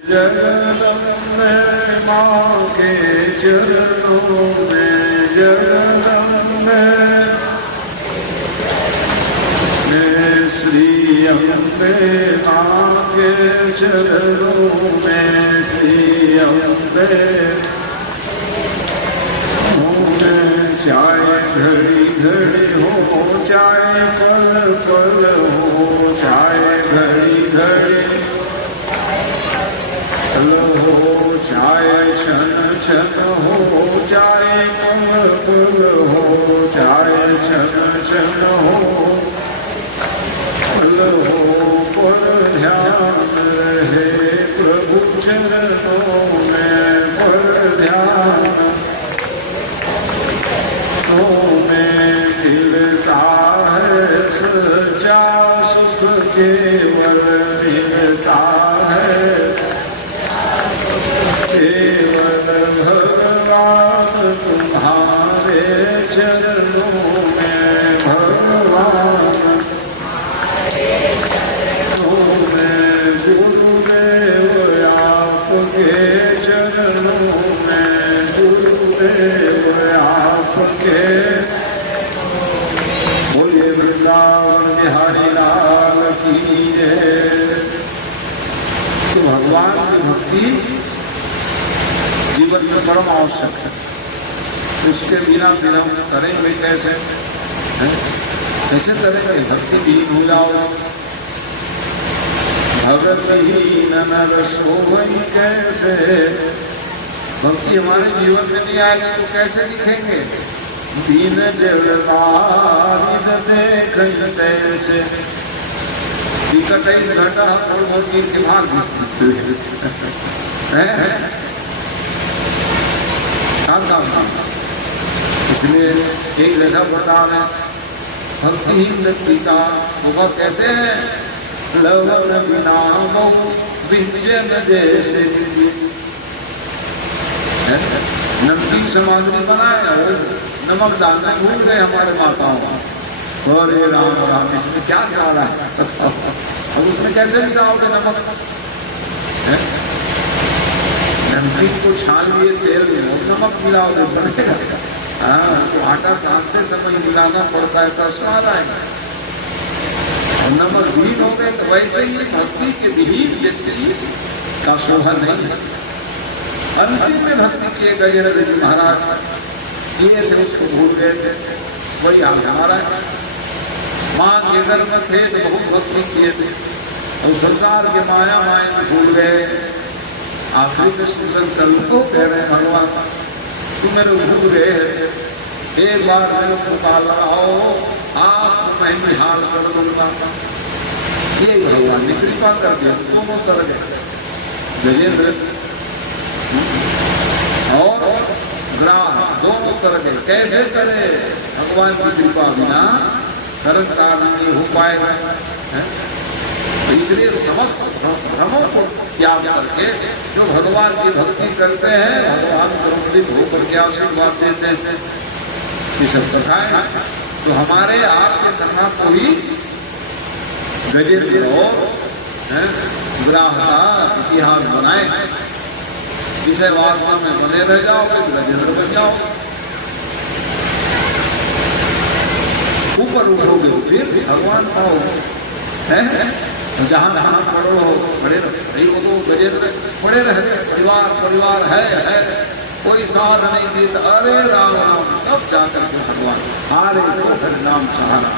जगदम्बे माँ के चरणों में जगदम्बे श्री अम्बे माँ के चरणों में श्री अम्बे चाहे घड़ी घड़ी हो चाहे पल पल हो चाहे घड़ी घड़ी हो चाहे क्षण क्षण हो चाहे पल पल हो चाहे क्षण क्षण हो पल हो पर ध्यान रहे प्रभु चरणों में पर ध्यान में मिलता है सच्चा सुख केवल मिलता है केवल भगवान तुम्हारे चरणों में भगवान में गुरुदेव आपके चरणों में गुरुदेव आपके बोलिए वृंदावन बिहारी लाल की जय। तो भगवान की भक्ति जीवन में परम आवश्यक है। उसके बिना फिर हम करेंगे कैसे? कैसे करेंगे? भक्ति विहीन हो जाओ। भगतिहीन नर सोई कैसे? भक्ति हमारे जीवन में नहीं आएगी तो कैसे दिखेंगे? दीन जलवारिद देख तैसे विकट घटा और मोती के भाग इसलिए एक जगह बता रहे भक्तिहीन व्यक्ति का होगा कैसे है? लवन बिना व्यंजन जैसे नमकीन सामग्री बनाए और नमक डालना भूल गए हमारे माताओं। अरे राम राम, इसमें क्या डाला है बताओ? अब उसमें कैसे मिलाओगे नमक? नमकीन को छान लिए तेल में और नमक मिलाओगे बनेगा? हाँ, तो आटा सानते समय मिलाना पड़ता है तब स्वाद आएगा। और नमक विहीन हो गए तो वैसे ही भक्ति के विहीन व्यक्ति का शोभा नहीं है। अंतिम में भक्ति किए गजेंद्र जी महाराज किए थे, उसको भूल गए थे। वही हाल हमारा है। माँ के गर्भ थे तो बहुत भक्ति किए थे और संसार के माया माया में भूल गए। आखिरी में सुंदर कल्पो कह रहे भगवान तुम मेरे भूल गए, एक बार मेरे पुकार लगाओ आप मैं निहाल कर दूंगा। ये भगवान ने कृपा कर दिया, दोनों कर गए गजेंद्र और ग्राह दोनों कर गए। कैसे करे? भगवान की कृपा बिना कर्म कार्य नहीं हो पाएगा। इसलिए समस्त भ्रमों को त्याग करके जो भगवान की भक्ति करते हैं भगवान प्रमुदित होकर के आशीर्वाद देते हैं। ये सब कथाएं तो हमारे आपके कथा को ही गजेंद्र और ग्राह का इतिहास बनाए। विषय वासना में बने रह जाओगे तो गजेंद्र बन जाओ। ऊपर उठोगे फिर भगवान पाओ है। जहाँ जहाँ पड़ो पड़े रहे वो तो गजेंद्र पड़े रहे। परिवार परिवार है कोई साथ नहीं देता। अरे राम राम तब जाकर के भगवान हारे तो नाम सहारा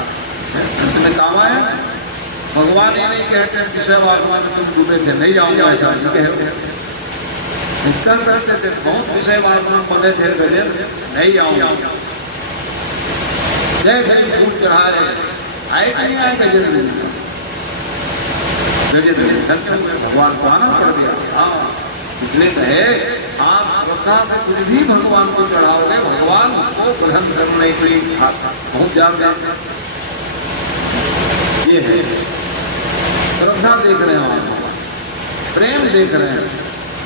अंत में काम आया। भगवान ये नहीं कहते विषय वासना में तुम डूबे थे नहीं जाओगे ऐसा नहीं कहते। कर सकते थे बहुत विषय वासना बंधे थे गजेंद्र नहीं आओगे। जैसे फूल चढ़ाए आए नहीं आए गजेंद्र भगवान को आना पड़ गया। हाँ, इसलिए कहे आप श्रद्धा से कुछ भी भगवान को चढ़ाओगे भगवान उसको ग्रहण करने के लिए बहुत ज्यादा ये है। श्रद्धा देख रहे हैं आप, प्रेम देख रहे हैं,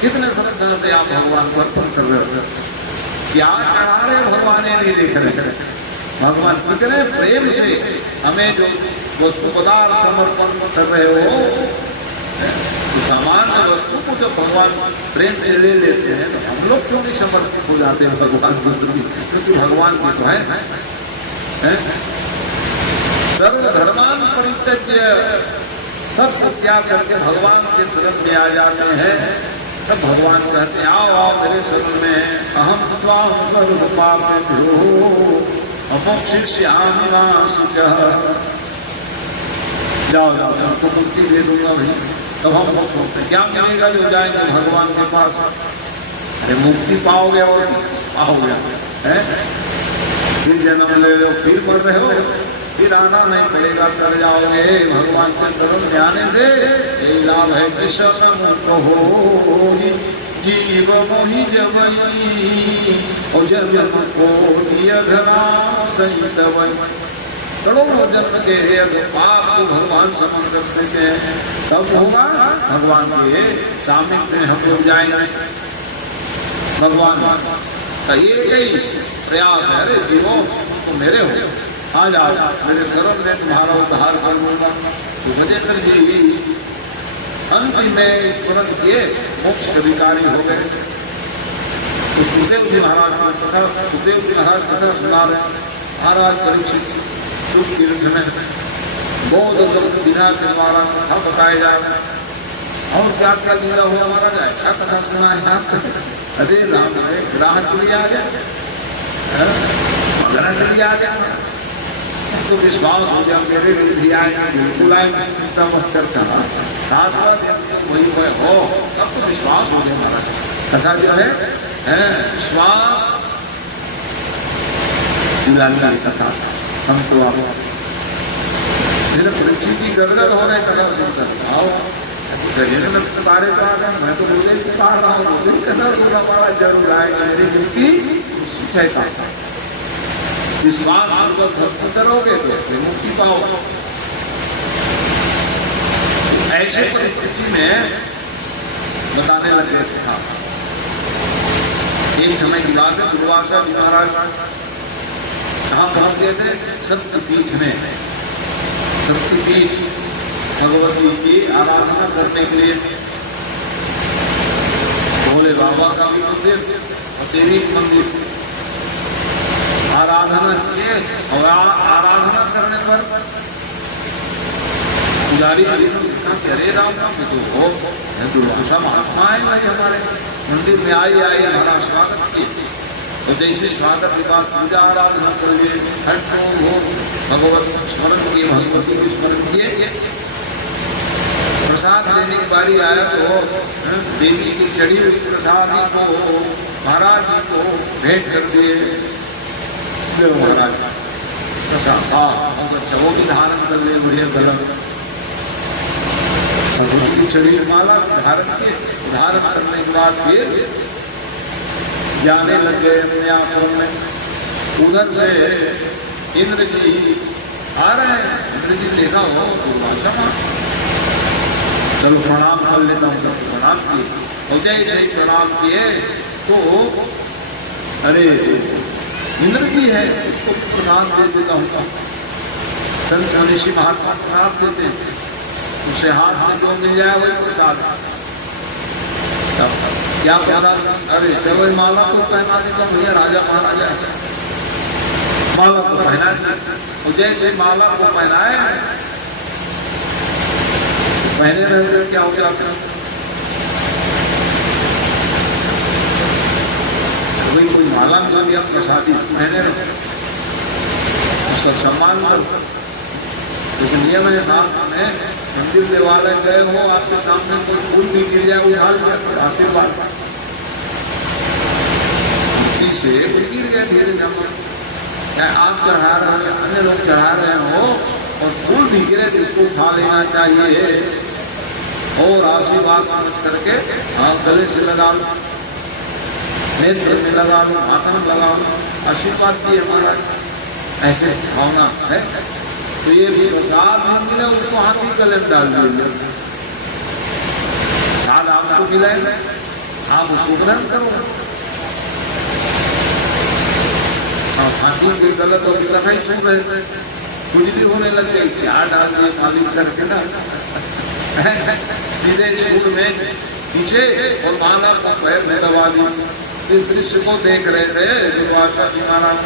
कितने श्रद्धा से आप भगवान को अर्पण कर रहे हो। क्या चढ़ा रहे भगवान ये नहीं देख रहे। भगवान कितने प्रेम से हमें जो वस्तु पदार्थ समर्पण कर रहे हो तो सामान्य वस्तु को जब भगवान प्रेम से ले लेते हैं तो हम लोग क्यों नहीं समर्पित हो जाते हैं भगवान के प्रति, क्योंकि भगवान की तो है? सर्वधर्मान परित्यज्य, सब त्याग करके भगवान के शरण में आ जाते हैं। तब भगवान कहते हैं आओ आओ मेरे शरण में, अहम त्वाम सर्व पापेभ्यो अमोक्षयिष्यामि मा शुचः। जाओ जाओ तुमको मुक्ति दे दूंगा भाई। तब हम मोक्ष होते हैं, क्या मिलेगा जो जाएंगे भगवान के पास? अरे मुक्ति पाओगे और पाओगे, फिर जन्म ले लो, फिर मर रहे हो, फिर आना नहीं पड़ेगा, कर जाओगे भगवान के शरण में आने से। यही लाभ है कि शरण मुक्त हो जीव मोहि जबई और जन्म को दिया धरा सहित वही। करोड़ों जन्म के अगर पाप को भगवान समझ करते हैं तब होगा भगवान के सामने में हम लोग जाएंगे। भगवान का ये प्रयास है, अरे जीवो तो मेरे हो, आ जाओ मेरे शरण में, तुम्हारा उद्धार कर दूंगा। तो गजेंद्र जी अंतिम में स्मरण किए, मोक्ष के अधिकारी हो गए। तो सुखदेव जी महाराज की कथा, सुखदेव जी महाराज कथा सुना रहे। महाराज परीक्षित सुख तीर्थ में बौद्ध विधा के द्वारा कथा बताए जा रहे, और क्या क्या लीला हुआ महाराज, अच्छा कथा सुना है आप। अरे राम ग्राहक के लिए आ गया, मगरा के लिए आ गया, तो विश्वास हो गया मेरे लिए भी आएंगे, बिल्कुल आएंगे, चिंता मत कर कहा। सातवां दिन तो वही हो, तब तो विश्वास हो गया महाराज। कथा जो है विश्वास दिलाने की कथा हमको आप मेरे परीक्षित जी गड़गड़ हो रहे कथा सुनकर। आओ गजेंद्र में पुकारे तो आ गए, मैं तो बोले पुकार रहा हूँ, बोले कथा सुना महाराज जरूर आएगा, मेरी मुक्ति है का विश्वास पूर्वक भक्ति करोगे तो मुक्ति पाओगे। ऐसे परिस्थिति में बताने लगे था। एक समय की बात है, दुर्वासा जी महाराज कहाँ पहुंच गए थे? शक्तिपीठ में। शक्तिपीठ भगवती की आराधना करने के लिए भोले बाबा का भी मंदिर और देवी मंदिर आराधना किए। और आराधना करने पर पुजारी जी ने देखा कि अरे राम राम तो हो दुर्वासा महात्मा है भाई, हमारे मंदिर में आइए आइए, हमारा स्वागत किए। तो जैसे स्वागत के बाद पूजा आराधना कर लिए, हट हो भगवत स्मरण किए, भगवती के स्मरण किए। प्रसाद लेने की बारी आया तो देवी की चढ़ी हुई प्रसाद को महाराज जी को भेंट कर दिए। महाराज प्रसाद बहुत अच्छा, वो भी धारण कर ले, बढ़िया गलत की चढ़ी माला धारण किए। धारण करने के बाद फिर जाने लग गए अपने आश्रम में। उधर से इंद्र जी आ रहे हैं, इंद्र जी देखा हो दुर्वासा, चलो प्रणाम कर लेता हूँ। प्रणाम किए और जैसे ही प्रणाम किए तो अरे इंद्र जी है, उसको प्रसाद दे देता हूँ। संत मनीषी महात्मा प्रसाद देते हैं, उसे हाथ से जो मिल जाए वही प्रसाद। क्या प्रसाद? अरे चलो माला को पहना देता भैया, राजा महाराजा माला को पहना दिया। जैसे माला को पहनाए, पहने रहते क्या हो गया? वही कोई माला मिल गया प्रसादी, पहने रहे, उसका सम्मान करो। लेकिन नियम है साथ में, मंदिर देवालय गए हो, आपके सामने कोई फूल भी गिर जाए उछाल जाए, आशीर्वाद से गिर गए धीरे धीरे, चाहे आप चढ़ा रहे हैं, अन्य लोग चढ़ा रहे हो और फूल भी गिरे तो इसको उठा लेना चाहिए और आशीर्वाद समझ करके आप गले से लगा लो, नेत्र में लगा लो, माथा में लगा लो, आशीर्वाद दिए महाराज। ऐसे भावना है। तो ये भी प्रसाद नहीं मिला, उसको हाथी गले में डाल दिए। प्रसाद आपको मिला है, आप उसको ग्रहण करो। हाथी के गलत और कथा ही सुन रहे थे, कुछ भी होने लग गए, क्या डाल दिए मालिक करके ना। सीधे सूर में खींचे और माला को पैर में दबा दी। इस दृश्य को देख रहे थे दुर्वासा जी महाराज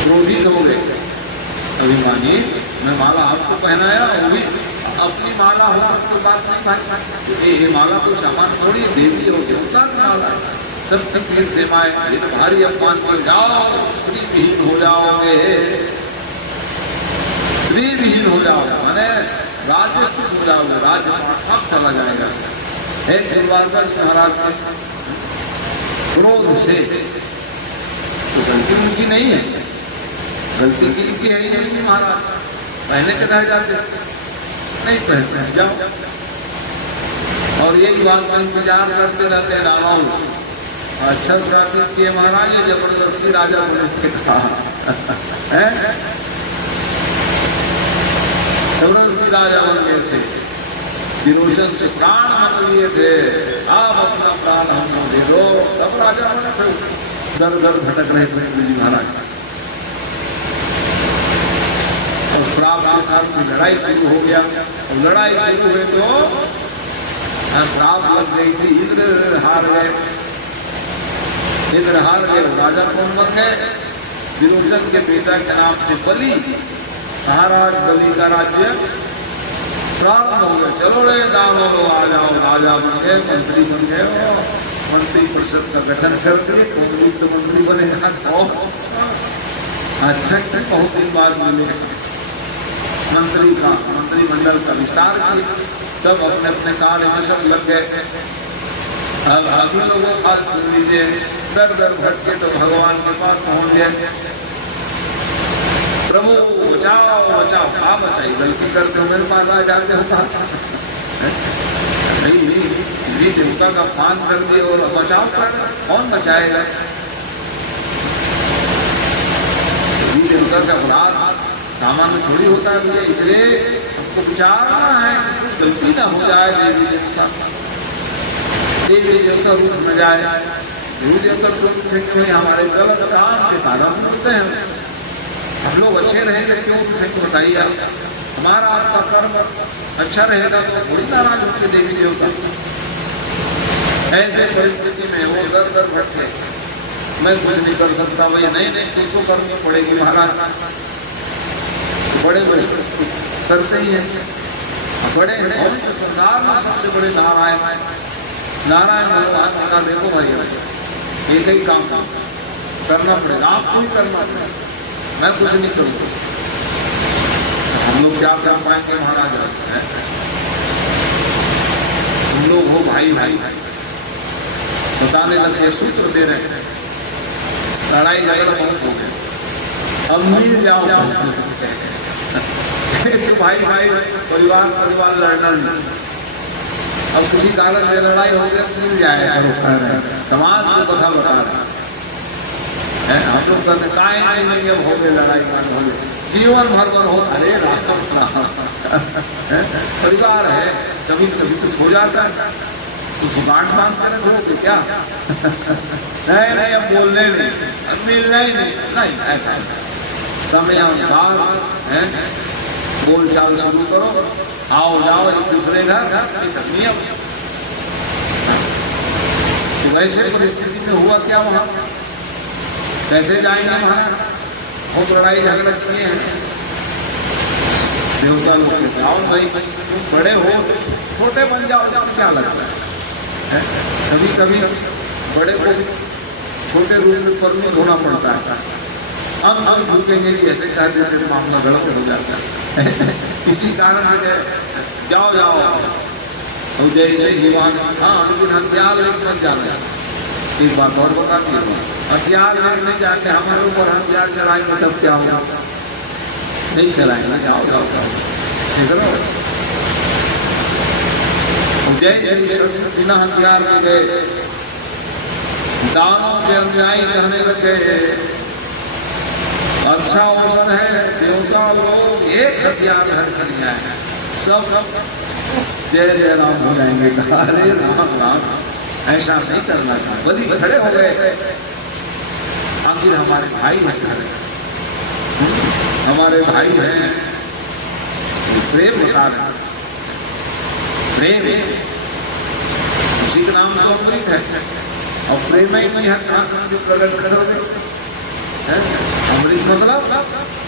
क्रोधित हो गए। अभिमानी, मैं माला आपको पहनाया, वो भी अपनी माला हो तो बात नहीं भाई, ये माला कोई सामान थोड़ी, देवी हो देवता की माला, सब तकलीफ से माए भारी अपमान कर जाओ, स्त्री विहीन हो जाओगे, स्त्री विहीन हो जाओ, माने राजस्व हो जाओगे, राज्य अब चला जाएगा। एक दुर्वासा जी महाराज के क्रोध से, तो गलती उनकी नहीं है, गलती किनकी है ही नहीं महाराज, पहले के रह जाते नहीं पहनते जाओ। और यही बात का इंतजार करते रहते हैं रावण। अच्छा श्रापित किए महाराज, ये जबरदस्ती राजा बोले से कहा जबरदस्ती राजा बन गए थे, विरोचन से प्राण मांग लिए थे, आप अपना प्राण हमको दे दो, तब राजा बने थे। दर दर भटक रहे थे जी महाराज। और श्राप के साथ लड़ाई शुरू हो गया। और लड़ाई शुरू हुई तो श्राप लग गई थी, इंद्र हार गए। इंद्र हार गए, राजा कौन बन गए? विरोचन के बेटा के नाम से बलि, महाराज बलि का राज्य प्रारंभ हो गया। चलो रे दानो लो, आ जाओ, राजा बन गए, मंत्री बन गए, मंत्री परिषद का गठन कर दिए, कौन वित्त मंत्री बनेगा तो अच्छा कि बहुत दिन बाद मिले। मंत्रिमंडल का विस्तार किए, तब अपने अपने कार्य में सब लग गए। अब अभी लोगों का सुन लीजिए, दर दर भटके तो भगवान के पास पहुंच गए। प्रभु बचाओ बचाओ, क्या बचाई, गलती करते हो मेरे पास आ जाते हो, नहीं देवता का पान कर दिए और बचाओ कर, कौन बचाएगा? देवता का अपराध सामान्य थोड़ी होता है, इसलिए हमको विचारना है कि कुछ गलती ना हो जाए, देवी देवता रूप न जाए। देवी देवता क्यों हमारे गलत काम के कारण होते हैं। हम लोग अच्छे रहेंगे क्यों तो बताइए आप, हमारा आपका कर्म अच्छा रहेगा तो थोड़ी नाराज होते देवी देवता। ऐसे परिस्थिति में वो दर दर भटके, मैं कुछ नहीं कर सकता भैया, नहीं तुमको करनी पड़ेगी महाराज। बड़े बड़े करते ही हैं, बड़े सरदार में सबसे बड़े नारायण भगवान ने कहा देखो भैया एक ही काम करना पड़ेगा, आपको ही करना पड़ेगा, मैं कुछ नहीं करूँगा। हम लोग क्या कर पाएंगे महाराज? हम लोग हो भाई बताने लगे, सूत्र दे रहे हैं, लड़ाई झगड़ा बहुत हो गया, अब मिल जाओ तो भाई परिवार लड़ना नहीं। अब किसी कारण से लड़ाई हो गया मिल जाएगा, समाज को कथा बता रहे हैं। हम लोग कहते काहे नहीं, अब हो गए लड़ाई हो गए, जीवन भर हो, अरे राम परिवार है, कभी कभी कुछ हो जाता है तो गांठ बांध कर रखोगे क्या? नहीं अब बोलने नहीं, अब मिलना ही नहीं ऐसा समय अनुसार है, बोल चाल शुरू करो, आओ जाओ एक दूसरे घर, नियम। वैसे परिस्थिति में हुआ क्या वहां, कैसे जाएंगे वहां? बहुत लड़ाई झगड़ा किए हैं देवता लोग। आओ भाई तुम बड़े हो, छोटे बन जाओ, क्या लगता है? कभी कभी बड़े को छोटे रूप में परमिट होना पड़ता है। हम झुकेंगे कि ऐसे कह देते तो मामला गलत हो जाता है। इसी कारण से जाओ तो जैसे जीवान, हाँ लेकिन हथियार लेकर मत जाना। एक बात और बताती हूँ, हथियार लेकर जाके हमारे ऊपर हथियार चलाएंगे तब क्या होगा? नहीं चलाएंगे, जाओ जैसे बिना हथियार ले गए, दानों के अनुयायी कहने लगे अच्छा अवसर है, देवता लोग एक हथियार धर कर जाए, सब जय जय राम हो जाएंगे। अरे राम ऐसा नहीं करना था। बलि खड़े हो गए, आखिर हमारे भाई हैं, हमारे भाई हैं, प्रेम बता रहे प्रेम, उसी का नाम तो अमृत है। और प्रेम ही नहीं है, कहाँ समझो प्रकट करोगे? अमृत मतलब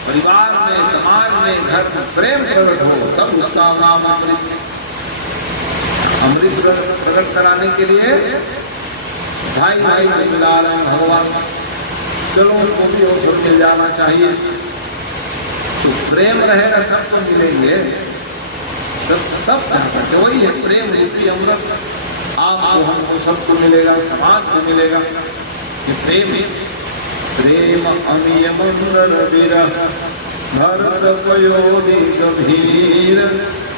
परिवार में, समाज में, घर में प्रेम प्रकट हो, तब उसका नाम अमृत है। अमृत प्रकट कराने के लिए भाई भाई को मिला रहे हैं भगवान, चलो उनको भी अवसर मिल जाना चाहिए। तो प्रेम रहेगा तब तो मिलेंगे, तब क्या वही है प्रेम रूपी अमृत। आपको हमको सबको मिलेगा, समाज को मिलेगा। ये प्रेम है। प्रेम अमीय मंगल विरह भरत पयोधि गंभीर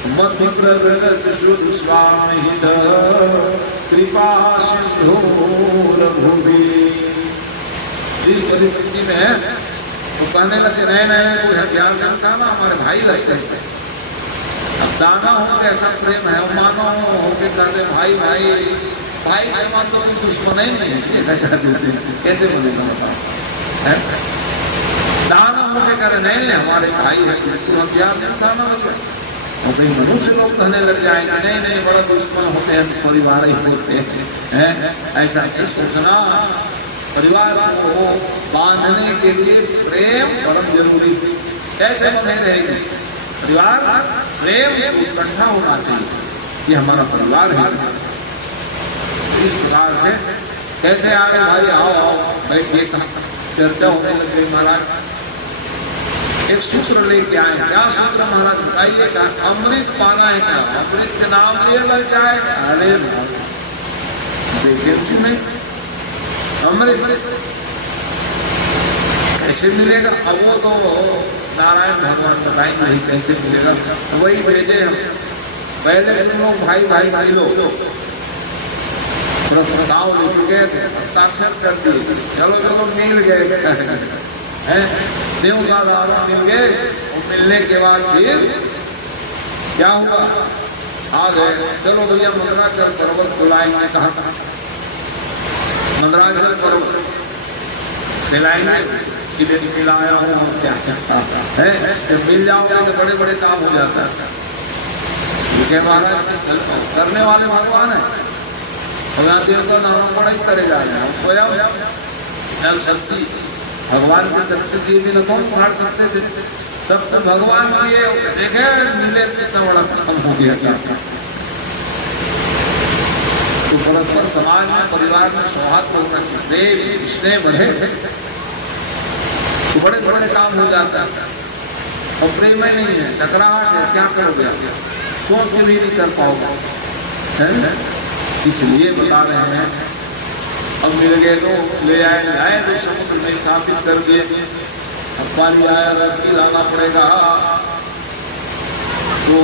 मति प्रगट शुद्ध स्वामी कृपा सिंधु रघुवीर। जिस परिस्थिति में तो कहने लगे नए नए कोई हथियार नहीं था ना, हमारे भाई लगते हैं। अब दाना हो ऐसा प्रेम है, मानो होके कहते भाई भाई भाई समान तो कोई दुश्मन ही नहीं है, ऐसा कह देते हैं। कैसे बोलेगा है? दाना होके कह रहे नहीं नहीं हमारे भाई है, बिल्कुल हथियार नहीं उठाना लगे। और कहीं मनुष्य लोग कहने लग जाएंगे नहीं नहीं बड़ा दुश्मन होते हैं, परिवार ही होते हैं। ऐसा नहीं सोचना। परिवार को बांधने के लिए प्रेम परम जरूरी। कैसे बंधे रहेगी परिवार? प्रेम इकट्ठा होना चाहिए, ये हमारा परिवार है। इस प्रकार से कैसे आगे भाई आओ आओ बैठिए, चर्चा होने लग गई। महाराज एक सूत्र लेके आए। क्या सूत्र महाराज बताइए? क्या अमृत पाना है? क्या अमृत के नाम लिए लग जाए? अरे देखिए सुने अमृत कैसे मिलेगा? अब वो तो नारायण भगवान बताएंगे ही कैसे मिलेगा। वही भेजे हम पहले तुम लोग भाई भाई भाई लो प्रस्ताव लिख गए थे, हस्ताक्षर कर दिए, चलो चलो मिल गए हैं। देवदारा मिल गए। और मिलने के बाद फिर क्या हुआ? आ गए, चलो भैया मंदराचल पर्वत बुलाएंगे। कहा मंदराचल पर्वत से लाएंगे, सीधे मिलाया हूँ क्या है। जब मिल जाओगे तो बड़े बड़े काम हो जाता है। महाराज करने वाले भगवान है, देवता नाना बड़ा ही करे जा रहे हैं। स्वयं जल शक्ति भगवान की शक्ति की भी कौन पहाड़ सकते थे? सब तो भगवान किए। देखे मिले कितना बड़ा काम हो गया। तो परस्पर समाज में परिवार में सौहार्द होना चाहिए, स्नेह बढ़े तो बड़े बड़े काम हो जाता है। और प्रेम ही नहीं है, टकराहट है, क्या करोगे? सोच के भी नहीं कर पाओगे। इसलिए बता रहे हैं अब मिल गए तो ले आए तो समुद्र में स्थापित कर दिए। अब पानी आया, रस्सी लाना पड़ेगा। तो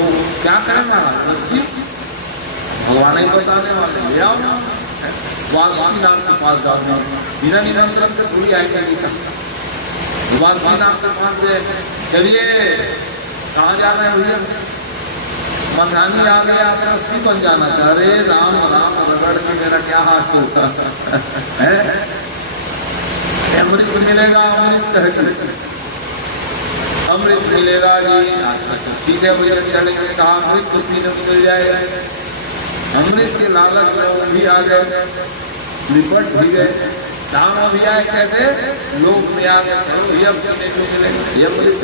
क्या करें महाराज? रस्सी भगवान ही बताने वाले, ले आओ वासुकीनाथ के पास जाओ। बिना निमंत्रण के थोड़ी आएंगे। वासुकीनाथ के पास गए, चलिए कहाँ जाना है भैया? मथानी आ गया, रस्सी बन जाना था। अरे राम राम रगड़ के मेरा क्या हाथ होगा? अमृत मिलेगा, अमृत कह अमृत मिलेगा जी। अच्छा ठीक है भैया चलेंगे। कहा अमृत तो पीने को मिल जाएगा। अमृत के लालच में वो भी आ गए, निपट भी गए। दाना भी आए, कैसे लोग भी आ गए। चलो भैया पीने को मिलेगा, ये अमृत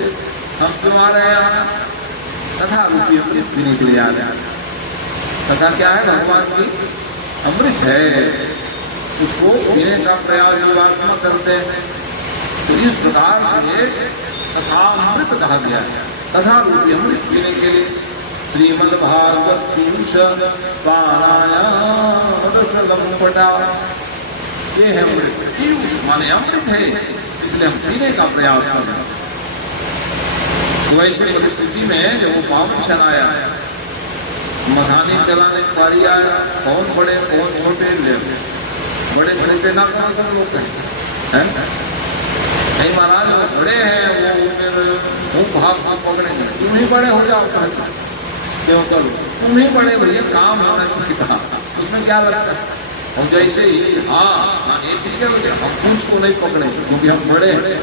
हम क्यों आ रहे हैं? तथा रूपी अमृत पीने के लिए आ रहे। तथा क्या है? भगवान की अमृत है, उसको पीने का प्रयास जीवात्मा करते हैं। तो इस प्रकार से तथा अमृत कहा गया है। तथा रूपी अमृत पीने के लिए श्रीमद् भागवत पीयूष पारायण रस लंपटा, ये है अमृत। पीयूष माने अमृत है, इसलिए हम पीने का प्रयास कर रहे हैं। तो ऐसी परिस्थिति में जब वो पावन क्षण आया, मथानी चलाने की बारी आया, कौन बड़े कौन छोटे ले बड़े छोटे ना करो तुम लोग हैं। नहीं महाराज वो बड़े हैं, वो भाग पकड़ेंगे, तुम ही बड़े हो जाओ। देवता लोग तुम ही बड़े भैया, काम होना चाहिए था, उसमें क्या लगता है? और जैसे ही हाँ ये ठीक है भैया, हम पूछ को नहीं पकड़ेंगे क्योंकि हम बड़े हैं।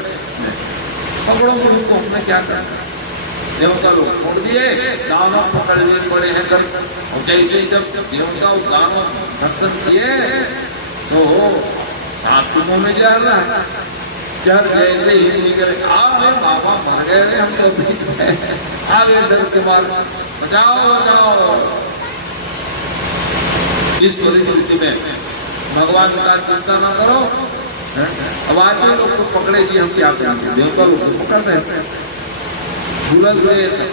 पकड़ो ग्रुप को, हमने क्या करना? देवता लोग छोड़ दिए, दानव पकड़ लिए बड़े हैं कर, और जैसे ही जब देवता दानव दर्शन किए तो हाथ के मुंह में जहर रहा, जहर जैसे ही निकले, अरे बाबा मर गए रे हम तो बीच गए, आगे डर के मार, बचाओ बचाओ। इस परिस्थिति में भगवान का चिंता ना करो। अब आज भी लोग तो पकड़े जी हम क्या करेंगे, देवता लोग तो पकड़ रहे हैं, झूलस गए सब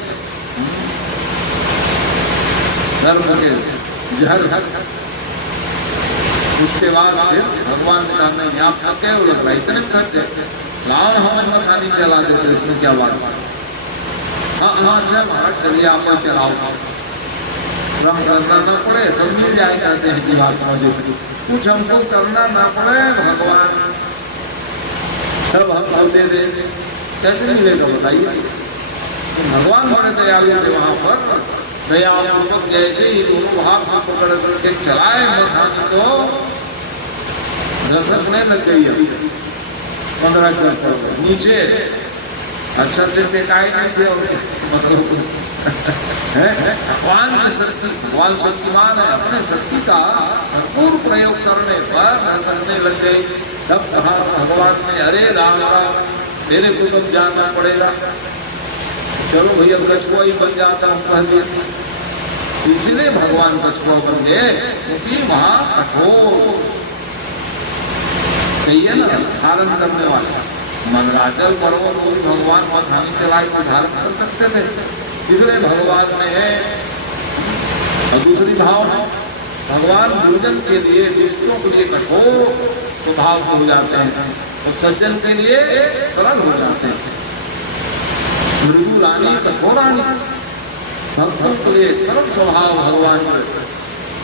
जहर। उसके बाद फिर भगवान ने कहा नहीं आप थके हो, लग रहा इतने थक गए, लाओ हमें मखानी चला देते, इसमें क्या बात। हाँ हाँ अच्छा महाराज चलिए आप चलाओ, श्रम करना ना पड़े, सब मिल जाए कहते हैं जीवात्मा जो कुछ हमको करना ना पड़े, भगवान सब हमको दे दे, कैसे मिलेगा बताइए। तो भगवान बड़े दयालु थे वहां पर, दयापूर्वक जैसे ही दोनों भाग को पकड़ करके चलाए मखानी को, घसकने लग गई अभी 15 चल पर नीचे, अच्छा से टेकाई नहीं थे और मतलब भगवान की शक्ति, भगवान शक्तिमान है, अपने शक्ति का भरपूर प्रयोग करने पर घसकने लग गई। तब कहा भगवान ने अरे राम राम तेरे को तब जाना पड़ेगा, चलो भैया कछुआ ही बन जाता हूँ कह दिया। इसलिए भगवान कछुआ बन गए क्योंकि वहां कठोर कहिए ना धारण करने वाला, मंदराचल पर्वत को भी भगवान मखानी चलाए को धारण कर सकते थे, इसलिए भगवान ने। और दूसरी भाव भगवान दुर्जन के लिए, दुष्टों के लिए कठोर स्वभाव के हो जाते हैं और सज्जन के लिए सरल हो जाते हैं। मृदुलानी कठोरानी, भक्तों के लिए सरल स्वभाव भगवान के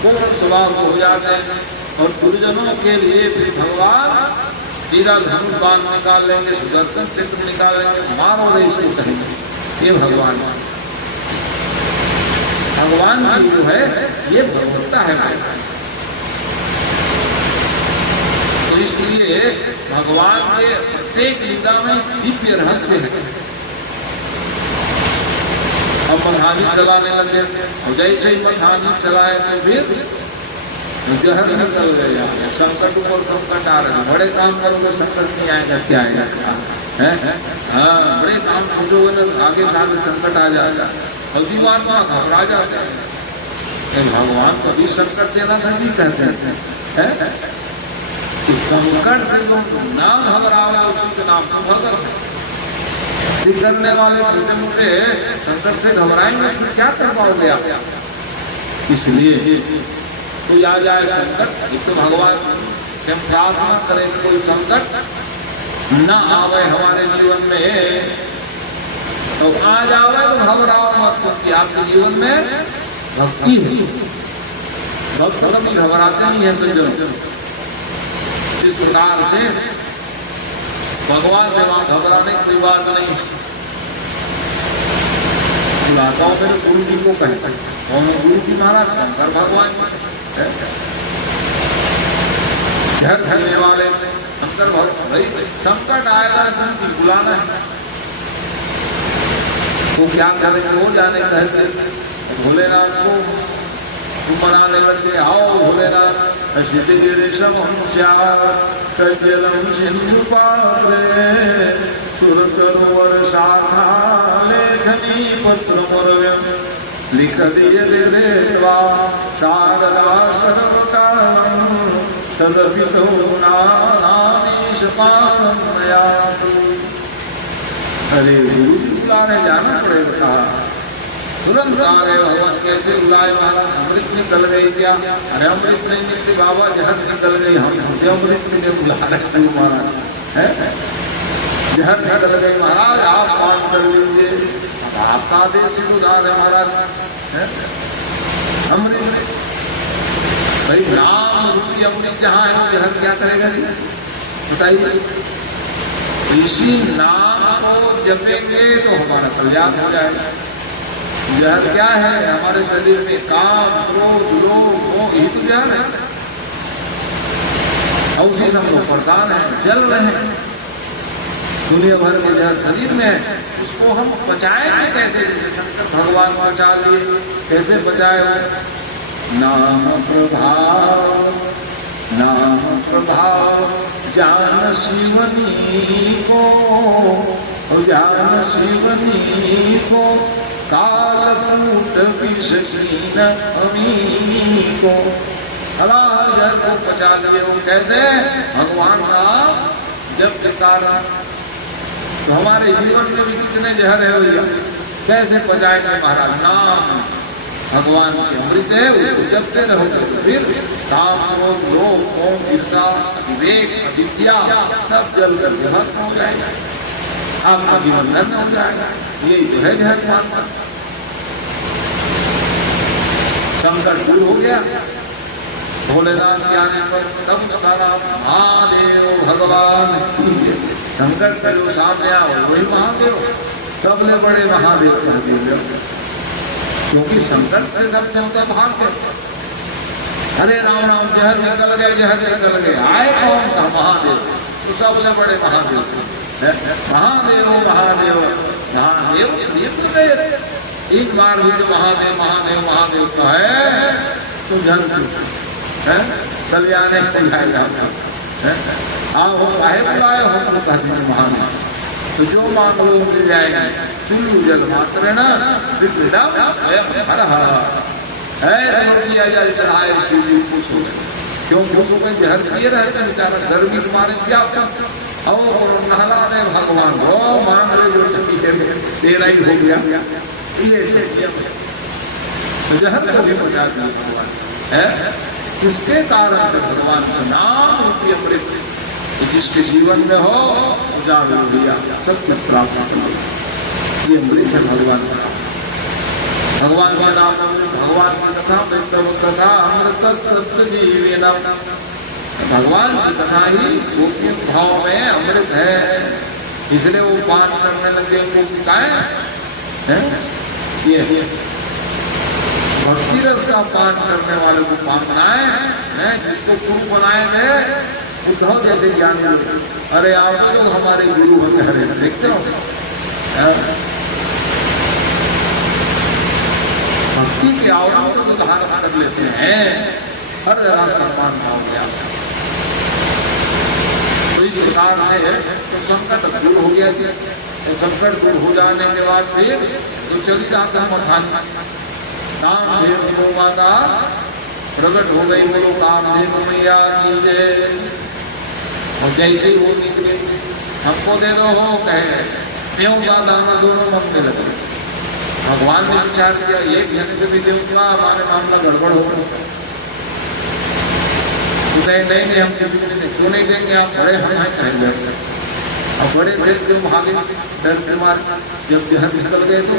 पूर्ण स्वभाव हो जाते हैं, और दुर्जनों के लिए फिर भगवान तीरा धनुष बाण निकाल लेंगे, सुदर्शन चक्र निकाल लेंगे, मारो रे इसको कहेंगे। ये भगवान भगवान की जो है ये भगवत्ता है। तो इसलिए भगवान के प्रत्येक लीला में दिव्य रहस्य है। अब मखानी चलाने लगे, और जैसे ही मखानी चलाए तो फिर जहर निकल गया, संकट ऊपर संकट आ रहे हैं। बड़े काम करोगे संकट नहीं आएगा, क्या आएगा है? हाँ बड़े काम सोचोगे ना आगे से आगे संकट आ जाएगा, और जीवात्मा घबरा जाता है। भगवान को भी संकट देना था जी कहते हैं, संकट से लोग ना घबरावे उसी के नाम को भगत है। करने वाले छोटे मोटे संकट से घबराएंगे तो क्या कर पाओगे आप। इसलिए कोई आ जाए संकट, एक तो भगवान से प्रार्थना करें कोई संकट न आवे हमारे जीवन में, तो आ जावे तो घबराओ मत, क्योंकि आपके जीवन में भक्ति है। भक्त कभी घबराते नहीं है सज्जनों। इस प्रकार से भगवान से वहां घबराने की कोई बात नहीं। बुलाता हूं मेरे गुरु जी को कहते और गुरु जी महाराज शंकर भगवान घर खड़ने वाले शंकर भाई, संकट आएगा गुरु जी बुलाना है, वो क्या करेंगे वो जाने कहते। भोलेनाथ को मनाने लगे, आओ भोलेनाथ सिद्ध गिरीशम कपिलम सिंधु पारे सुर तरुवर शाखा लेखनी पत्र मुरव्यम लिख दिए देवा शारदा सर्वकालम तदपितो गुणानामीश पारम दयालु। अरे गुरु बुलाने जाना पड़ेगा, कहा तुरंत आ गए भगवान। कैसे बुलाए महाराज, अमृत निकल गई क्या? अरे अमृत नहीं निकली बाबा, जहर निकल गई। हम अमृत नहीं बुला रहे महाराज है, जहर निकल गई महाराज, आप पान कर लीजिए। अब आपका आदेश से उधार है महाराज है? अमृत भाई नाम रूपी अमृत जहाँ है वो जहर क्या करेगा बताइए। इसी नाम को जपेंगे तो हमारा कल्याण हो जाएगा। जहर क्या है हमारे शरीर में? काम क्रोध लोभ मोह, यही तो जहर है। और उसी से हम लोग परेशान हैं, जल रहे हैं। दुनिया भर के जहर शरीर में है, उसको हम बचाएंगे कैसे? जैसे शंकर भगवान बचा लिए, कैसे बचाए? नाम प्रभाव जान शिवनी को, जान शिवनी को, कालकूट विष कीन अमी को। अलाह जहर को पचा लिए वो कैसे? भगवान का जब के कारण। तो हमारे जीवन में भी कितने जहर है भैया, कैसे पचाएंगे महाराज? नाम भगवान के अमृत है, उसको जपते रहोगे तो फिर काम, क्रोध, लोभ, मोह, ईर्षा, विवेक, अविद्या सब जल कर भस्म हो जाएगा, आपका जीवन धन्य हो जाएगा। यही जो है जहर पान। संकट दूर हो गया, भोलेनाथ के आने पर तब उसका नाम महादेव भगवान की। संकट का जो सामने आओ वही महादेव, सबने बड़े महादेव कह दिए, क्योंकि संकट से सब देवता भागते। अरे राम राम जहर निकल गए, जहर निकल गए, आए कौन था? महादेव। तो सबने बड़े महादेव, महादेव महादेव महादेव निकल गए। एक बार भी जो महादेव महादेव महादेव का है तो जहर कल्याण बुलाएगा। आओ काहे बुलाए हो तो कहते हैं महादेव। तो जो मांग लो मिल जाएगा। चुल्लू जल मात्र न हर जल चढ़ाए शिव जी खुश हो गए। क्यों लोगों में जहर पिए रहते बेचारा, गर्मी मारे क्या और नहला दे भगवान, वो मांग ले जो तेरा ही हो गया। ये तो जहर को भी बचा दिया भगवान है। किसके कारण से? भगवान का नाम रूपी अमृत जिसके जीवन में हो जावे भैया सब कुछ प्राप्त करो। ये अमृत है भगवान का। भगवान का नाम अमृत, भगवान की कथा कथा अमृत सत्सजीवेन। भगवान की कथा ही गोपी भाव में अमृत है, इसलिए वो पान करने लगे गोपिकाएं हैं। ये भक्ति रस का पान करने वाले को पान बनाए हैं, जिसको गुरु बनाए गए उद्धव जैसे ज्ञानी लोग। अरे आप तो जो हमारे गुरु होते हैं देखते हो, भक्ति के आवरण को जो धारण कर लेते हैं, हर जगह सम्मान भाव गया। तो इस प्रकार से तो संकट दूर हो गया। तो संकट दूर हो जाने के बाद फिर तो चली जाता मथान। कामधेनु माता प्रकट हो गई, बोलो कामधेनु मैया की जय। और जैसे वो निकले, हमको दे दो हो कहे, देवता दाना दोनों मांगने लगे। भगवान ने विचार किया, एक जन को भी देवता हमारे मामला गड़बड़ हो गया। नहीं नहीं नहीं, हम किसी को नहीं, क्यों नहीं देंगे? आप बड़े हमारे कह गए। अब बड़े थे जो भागे डर के मारे, जब जहर निकल गए तो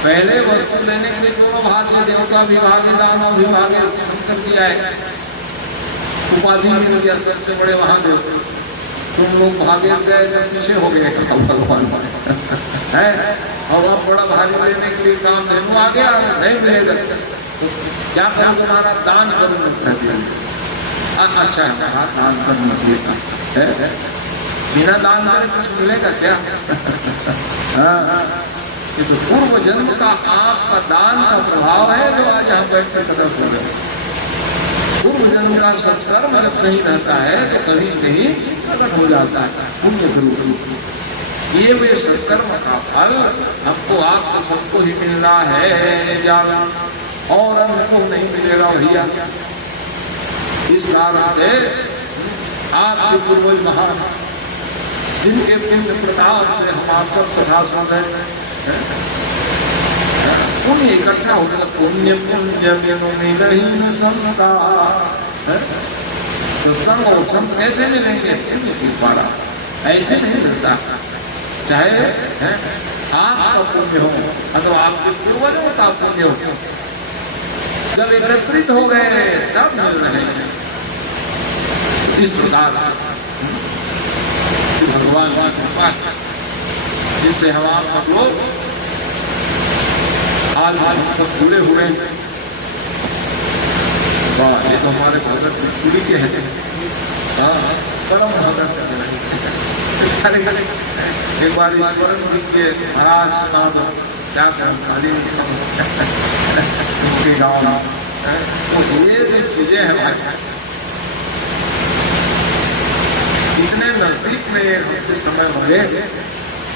पहले वस्तु लेने के लिए दोनों भागे, देवता भी भागे, दानव भी भागे। शंकर जी आए, उपाधि मिल गया सबसे बड़े महादेव। तुम लोग भागे गए, सब पीछे हो गए भगवान है। और अब बड़ा भागे लेने के लिए कामधेनु आ गया, नहीं मिलेगा तो क्या करूँ? तुम्हारा दान करूँ। अच्छा हाँ, दान करना है, बिना दान करे कुछ मिलेगा क्या? हाँ, ये तो पूर्व जन्म का आपका दान का प्रभाव है जो आज हम बैठ कर कदम सुन रहे हैं। पूर्व जन्म का सत्कर्म जब नहीं रहता है तो कहीं कहीं प्रकट हो जाता है पुण्य के रूप में। ये वे सत्कर्म का फल हमको आपको सबको ही मिलना है जाना, और हमको नहीं मिलेगा भैया। इस कारण से आपके पूर्वज महान, जिनके पुण्य प्रताप से हम आप सब कथा सुन रहे हैं, पुण्य इकट्ठा हो गया। पुण्य पुण्य मिलहीन संता, तो संग और संत कैसे मिलेंगे? पुण्य की द्वारा, ऐसे नहीं मिलता। चाहे आपका पुण्य हो अथवा आपके पूर्वजों का पुण्य हो, जब एकत्रित हो गए तब मिल रहे हैं। इस प्रकार से भगवान की कृपा जिससे हम आप सब लोग आज हम सब जुड़े हुए हैं। वाह, ये तो हमारे भगत पूरी के हैं। हाँ, परम भगत एक बार स्मरण कीजिए, महाराज सुना दो क्या करें, खाली उनके गाँव तो ये जो चीजें हैं भाई, इतने नजदीक में हमसे समय लगे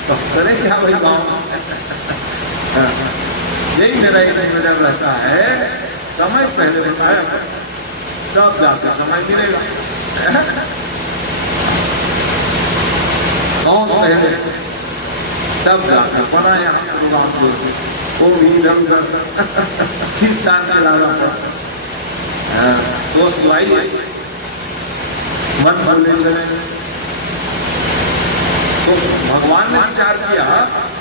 तो करें क्या भाई गाँव। यही मेरा एक निवेदन रहता है, समय पहले बताया तब जाकर समय मिलेगा। बहुत पहले तब जाकर बनाया प्रोग्राम को, वो भी इधर उधर स्थान में लाना पड़ा। दोस्त भाई मन भर ले चले, तो भगवान ने विचार किया,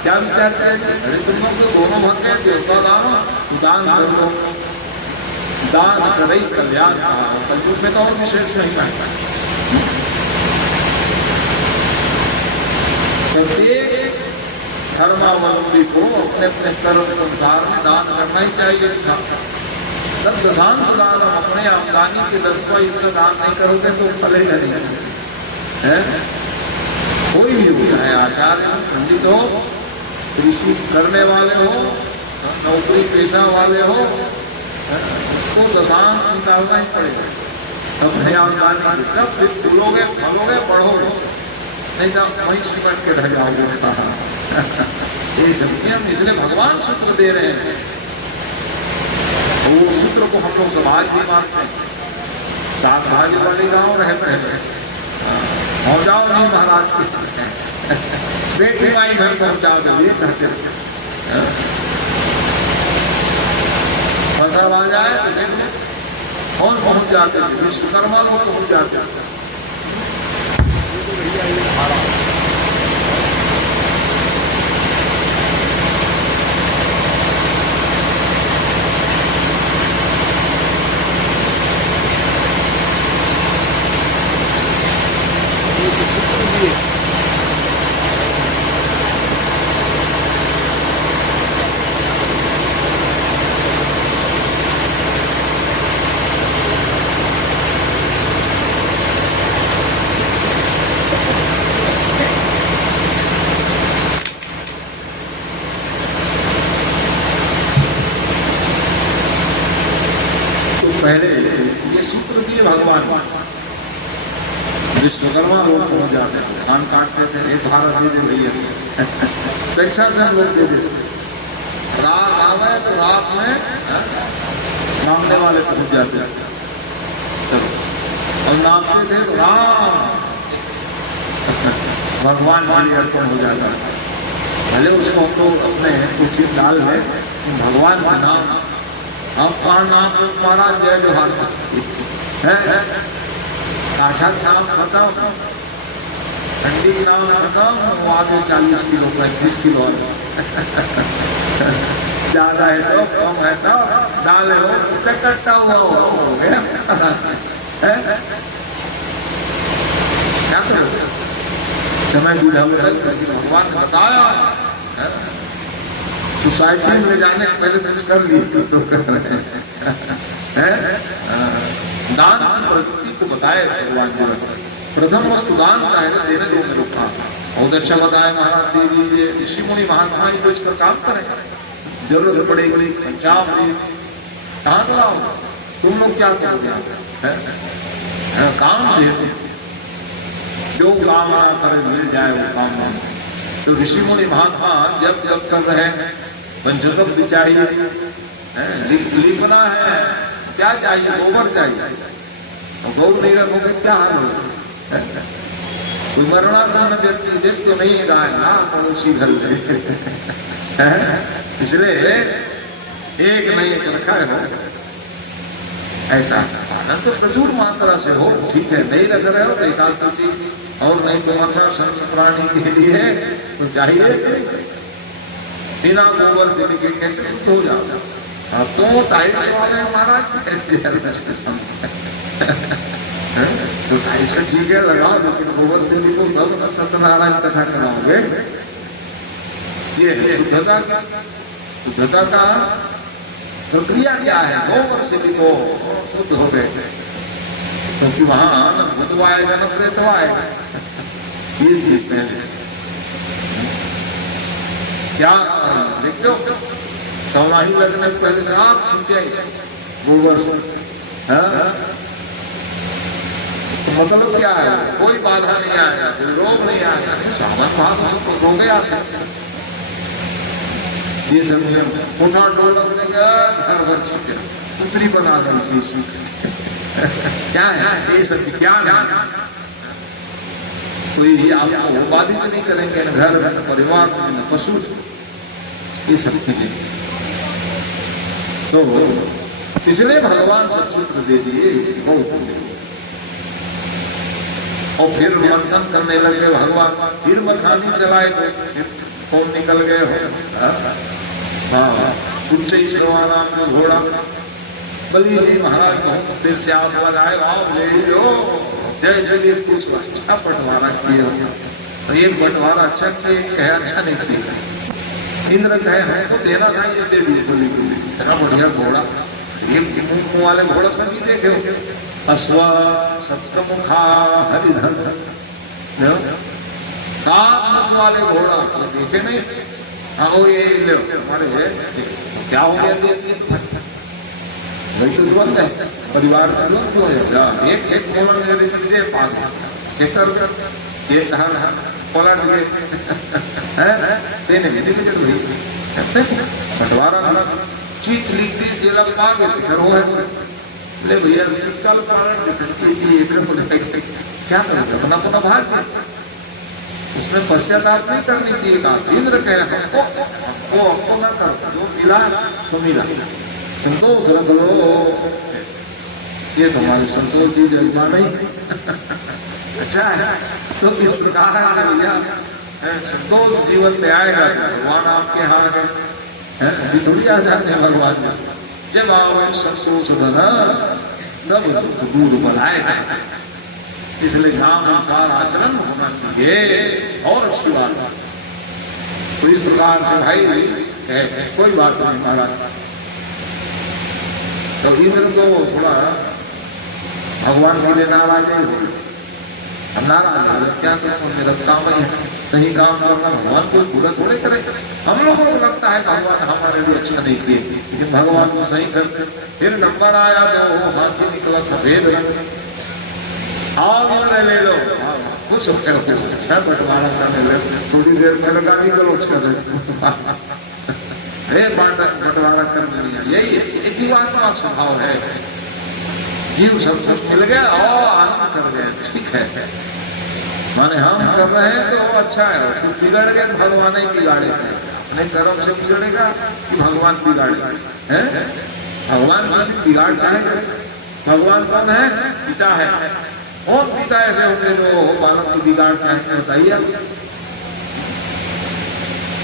क्या विचार किया, अरे तुम लोग तो दोनों भक्त हैं, देवता दान कर लो, दान करे कल्याण कहा, कलयुग में तो और विशेष नहीं कहा। प्रत्येक धर्मावलंबी को अपने अपने कर्म संसार में दान करना ही चाहिए था। तब दशांश दान, अपने आमदनी के 10वां हिस्सा दान नहीं करोगे तो फलेगा नहीं है। कोई भी हो चाहे आचार्य हो, पंडित हो, कृषि करने वाले हो, नौकरी पेशा वाले हो, उसको दशांश निकालना ही पड़ेगा अपने आमदनी। तब फिर फूलोगे फलोगे बढ़ोगे, नहीं तो वहीं सिमट के रह जाओगे। ये समझिए, हम इसलिए भगवान सूत्र दे रहे हैं, वो सूत्र को हम लोग समाज भी मानते हैं। सात भागे वाले गाँव रहे पहले, हो जाओ नहीं महाराज की बेटी माई घर पहुंचा दो, ये कहते थे। फसल आ जाए तो देख लो कौन पहुंच जाते थे, विश्वकर्मा लोग पहुंच जाते थे। पहले ये सूत्र दिए भगवान, विश्वकर्मा लोग पहुंच जाते थे, धान काटते थे, एक भारत दे दे भैया, स्वेच्छा से हम लोग दे देते। रास आवे तो रास में मांगने वाले पहुंच जाते थे और नापते थे तो भगवान वाली अर्पण हो जाता। भले उसको हम लोग अपने उचित डाल लें, भगवान का नाम अब कहा नाम महाराज जय जोहार है, काठा का नाम खत्म, ठंडी का नाम खत्म, वो आगे 40 किलो 35 किलो ज्यादा है तो कम है तो डाले हो इकट्ठा हुआ हो गया। क्या करो, समय बुझा हुआ है, भगवान ने बताया सोसाइटी में ले जाने के पहले कुछ कर लिए तो कर रहे हैं। दान की प्रवृत्ति को बताए भगवान जी, प्रथम वस्तु दान का है, देने दो में लोग बहुत अच्छा बताया महाराज, दे दीजिए। ऋषि मुनि महात्मा ही तो इसका काम करें, जरूरत पड़ेगी पंजाब में कहाँ तो लाओ, तुम लोग क्या करोगे, काम दे दो, जो काम करे मिल जाए वो काम। तो ऋषि मुनि महात्मा जब जब कर रहे हैं, पंचगम भी चाहिए, लिपना है, क्या चाहिए, गोबर चाहिए, गोबर नहीं रखोगे क्या हाल होगा। कोई मरणासन व्यक्ति देख तो नहीं गाय ना पड़ोसी घर ले इसलिए एक नहीं एक रखा है। ऐसा आनंद तो प्रचुर मात्रा से हो, ठीक है, नहीं रख रहे हो तो एकादशी और नहीं तो मरना संत प्राणी के लिए तो चाहिए, बिना गोबर से भी कैसे हो जाओ। हाँ तो टाइल्स वाले महाराज तो टाइल्स ठीक है लगाओ, लेकिन गोबर से लिखो तब तो सत्यनारायण कथा कराओगे। ये शुद्धता का, शुद्धता का प्रक्रिया क्या है, गोबर से लिखो शुद्ध हो गए, क्योंकि वहां न भूतवा आएगा न प्रेतवा आएगा। ये चीज पहले क्या देखते हो, सौनाही लगने के पहले से आप खींचे गोबर से। हाँ? तो मतलब क्या है, कोई बाधा नहीं आया, कोई रोग नहीं आया। सावन भाव सबको रोगे आते ये सब उठा डोला घर भर छिपे पुत्री बना दे शिशु क्या है ये सब ज्ञान है। कोई आपको बाधित नहीं करेंगे, न घर में, न परिवार में, न पशु, ये सब चीजें। तो इसलिए भगवान सब सूत्र दे दिए। और फिर मंथन करने लगे भगवान, फिर मथानी चलाए तो कौन निकल गए हो। हाँ, उच्च श्रवानाम का घोड़ा बलि जी महाराज को फिर से आस लगाए, आप ले लो जैसे भी कुछ अच्छा बंटवारा किए हो। तो एक बंटवारा अच्छा किए, कहे अच्छा नहीं किया। इंद्र कहे हमको देना था, ये दे दिए बलि को, इतना बढ़िया घोड़ा। एक मुंह वाले घोड़ा सब ही देखे हो, अश्व सप्तमुखा हरिधर, मुख वाले घोड़ा देखे नहीं। हाँ ये लो हमारे क्या हो गया, दे दिए तो भाई तो तुरंत है, परिवार में तुरंत हो जाएगा। एक खेत मोलन ले लेती दे पागे खेतर ये धान पलट गए देने देने के जरूरी बंटवारा भरा चीट लिख दी जेला पागे फिर वो है बोले भैया कल कारण क्या करोगे, अपना अपना भाग दे। उसमें पश्चाताप नहीं करनी चाहिए। कहा इंद्र कहे वो आपको न कर, जो मिला तो मिला, संतोष रख लो। ये तुम्हारे संतोष जी जजमान ही अच्छा है। तो इस प्रकार भैया संतोष जीवन में आएगा, भगवान आपके यहाँ है थोड़ी आ जाते हैं भगवान में। जब आओ संतोष बना तब दूर बनाएगा। इसलिए नाम अनुसार आचरण होना चाहिए और अच्छी बात। तो इस प्रकार से भाई कोई बात नहीं महाराज। तो इंद्र तो थोड़ा भगवान के लिए नाराज ही हो, हम नाराज हो क्या करें, मेरा काम ही है कहीं काम करना, भगवान को पूरा थोड़े करे। हम लोगों को लगता है भगवान हमारे लिए अच्छा नहीं किए, लेकिन भगवान तो सही करते। फिर नंबर आया तो हाथी निकला सफेद रंग, आओ इधर ले लो, खुश होते हो अच्छा बंटवारा करने लगे। थोड़ी देर में गाली गलौज कर रहे बंटवारा करने लिया। यही जीवात्मा स्वभाव है, जीव सब कुछ मिल गया और आनंद कर गए, ठीक है। माने हम कर रहे हैं तो वो अच्छा है, तो बिगड़ गए भगवान ही बिगाड़ेगा। अपने कर्म से बिगड़ेगा कि भगवान बिगाड़ेगा है। भगवान किसी बिगाड़ चाहे, भगवान कौन है, पिता है। और पिता ऐसे होंगे जो बालक की बिगाड़ चाहेंगे, बताइए।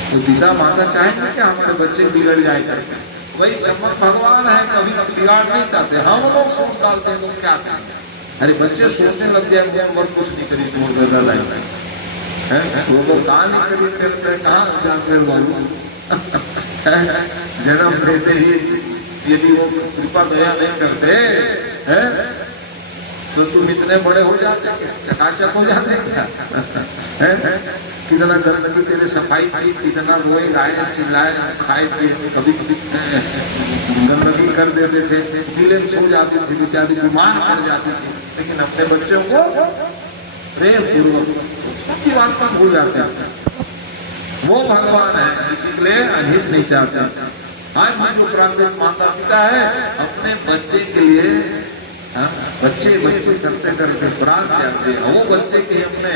तो पिता माता चाहेंगे कि हमारे बच्चे बिगड़ जाए करके, वही संबंध भगवान है, कभी बिगाड़ नहीं चाहते। हम लोग सोच डालते हैं तो क्या करेंगे। अरे बच्चे सोचने लग जाए मोर कुछ नहीं करी मोर वो कहा नहीं करी करते, कहाँ जाते बाबू जन्म देते ही यदि वो कृपा दया नहीं करते हैं तो तुम इतने बड़े हो जाते, चकाचक हो जाते क्या। कितना गंदगी तेरे सफाई की, कितना रोए गाए चिल्लाए खाए पिए, कभी कभी गंदगी कर देते थे, गीले सो जाते थे, बेचारी बीमार पड़ जाती थी। लेकिन अपने बच्चों को प्रेम पूर्वक उसकी बात का भूल जाते हैं। वो भगवान है, किसी के लिए अहित नहीं चाहते। आज भी जो प्राकृतिक माता पिता है अपने बच्चे के लिए बच्चे करते करते प्राण जाते हैं। वो बच्चे के अपने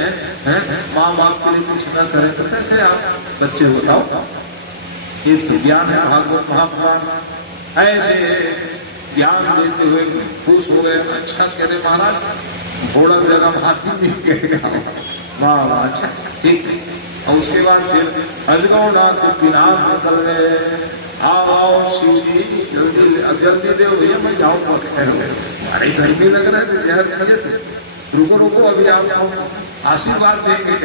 माँ बाप के लिए कुछ न करें तो कैसे आप बच्चे बताओ। ये ज्ञान है भागवत महापुराण। ऐसे ज्ञान देते हुए खुश हो गए। अच्छा कह रहे महाराज घोड़ा जगह हाथी नहीं कहेगा, वाह वाह अच्छा ठीक। और उसके बाद फिर अजगौनाथ पिनाक निकल गए। आओ शिव जी जल्दी जल्दी दे भैया, मैं जाऊँ अरे गर्मी लग रहा है जहर पिए थे, रुको रुको अभी आपको आशीर्वाद देंगे।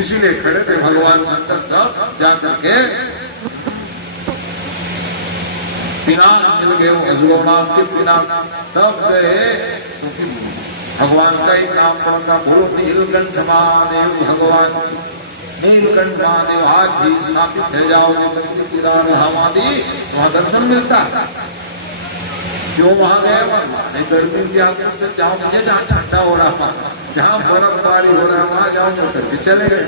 इसीलिए खड़े थे भगवान शंकर तब जाकर के पिनाक मिल गए, अजगौनाथ के पिनाक तब गए। क्योंकि भगवान का एक नाम पड़ा था, बोलो नीलकंठ महादेव भगवान। नीलकंठ महादेव आज भी स्थापित है, जाओगे वहाँ दर्शन मिलता है। क्यों वहां गए? वहां गर्मी की आग तो जाओ भैया जहाँ ठंडा हो रहा, जहाँ बर्फबारी हो रहा है वहां जाओ तो करके चले गए।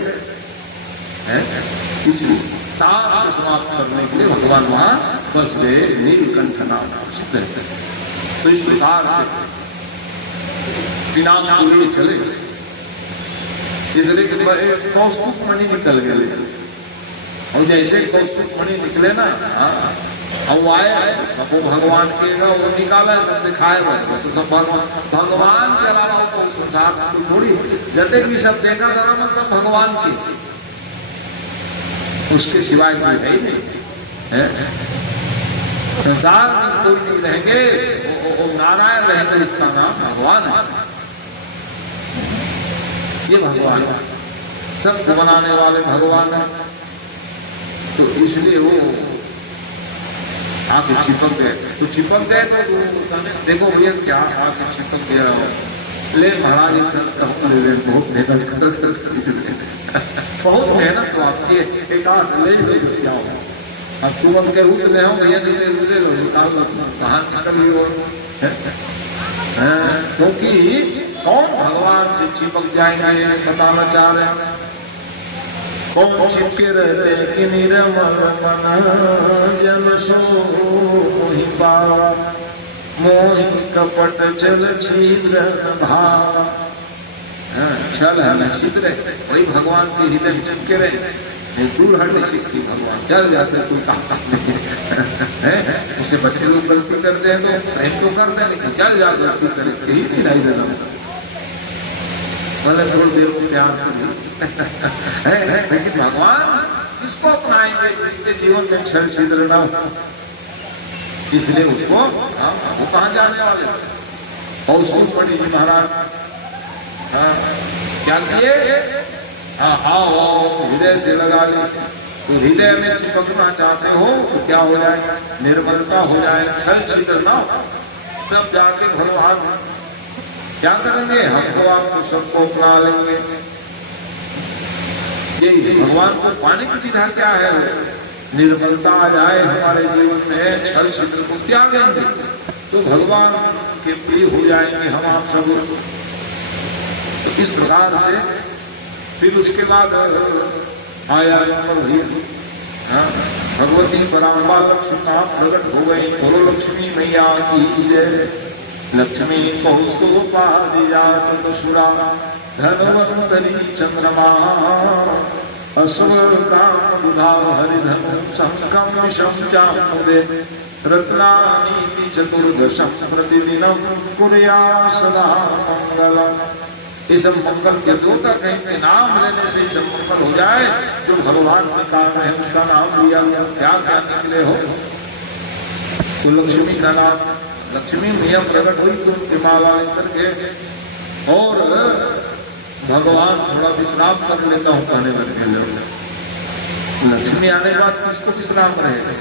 इसलिए ताप को समाप्त करने के लिए भगवान वहां बस गए, नीलकंठ नाम सिद्ध है। तो इस प्रकार से पिनाक के लिए चले, इसलिए कौस्तुभ मणि निकल गए। और जैसे कौस्तुभ मणि निकले ना, अब वो आए, वो भगवान के ना वो निकाला, सब दिखाए, तो सब भगवान के अलावा को संसार में थोड़ी जते भी सब देखा करा सब भगवान की, उसके सिवाय कोई है ही नहीं है। संसार में कोई नहीं रहेंगे, वो नारायण रहेंगे, इसका नाम भगवान है। ये भगवान है, सबको बनाने वाले भगवान है। तो इसलिए वो आके चिपक गए। तो चिपक गए तो देखो भैया क्या आके चिपक गया हो, ले महाराज बहुत मेहनत कर, बहुत मेहनत तो आपकी एक आध ले क्या हो, अब तुम हम कह ले हो भैया नहीं ले लो, निकाल लो, कहाँ निकली हो। क्योंकि कौन भगवान से चिपक जाएंगे ये बताना चाह रहे हैं। कौन चिपके रहते कि निर्मल मन जन सो मोहि पावा, मोहि कपट चल छिद्र भावा। छल है न छिद्र, वही भगवान के हृदय में चिपके रहे, दूर हटने सीखती भगवान, चल जाते कोई काम नहीं है। जैसे बच्चे लोग गलती करते हैं तो प्रेम तो करते हैं, लेकिन चल जा गलती करे कहीं भी नहीं देना, भले थोड़ी देर को प्यार करिए। लेकिन भगवान किसको अपनाएंगे जिसके जीवन में छल छिद्र ना हो, इसलिए उसको वो कहाँ जाने वाले। और उसको पंडित जी महाराज क्या किए, आओ हृदय से लगा ले। तो हृदय में चिपकना चाहते हो तो क्या हो जाए, निर्मलता हो जाए, छल छिद्र ना हो, तब जाके भगवान क्या करेंगे, हमको आपको सबको अपना लेंगे। यही भगवान को पाने की विधा क्या है, निर्मलता आ जाए हमारे जीवन में, छल छिद्र को त्यागेंगे तो भगवान के प्रिय हो जाएंगे हम आप सब। तो इस प्रकार से फिर उसके बाद आया भगवती पराम्बा लक्ष्मी का प्रकट हो गई। बोलो लक्ष्मी मैया की जय। लक्ष्मी कौस्तुभोपादिजात बसुरा धनवंतरी चंद्रमा, अश्व काम दुधा हरिधनु संकम शंचामुदे, रत्नानीति चतुर्दशम प्रतिदिनम कुर्या सदा मंगलम। ये सब मंगल के दूत कहीं नाम लेने से ही सब मंगल हो जाए। जो भगवान के कारण है उसका नाम लिया गया, क्या क्या निकले हो। तो लक्ष्मी का नाम, लक्ष्मी मैया प्रकट हुई तो उनकी माला लेकर के, और भगवान थोड़ा विश्राम कर लेता हूँ कहने लगे लोग। लक्ष्मी आने के बाद किसको विश्राम रहेगा,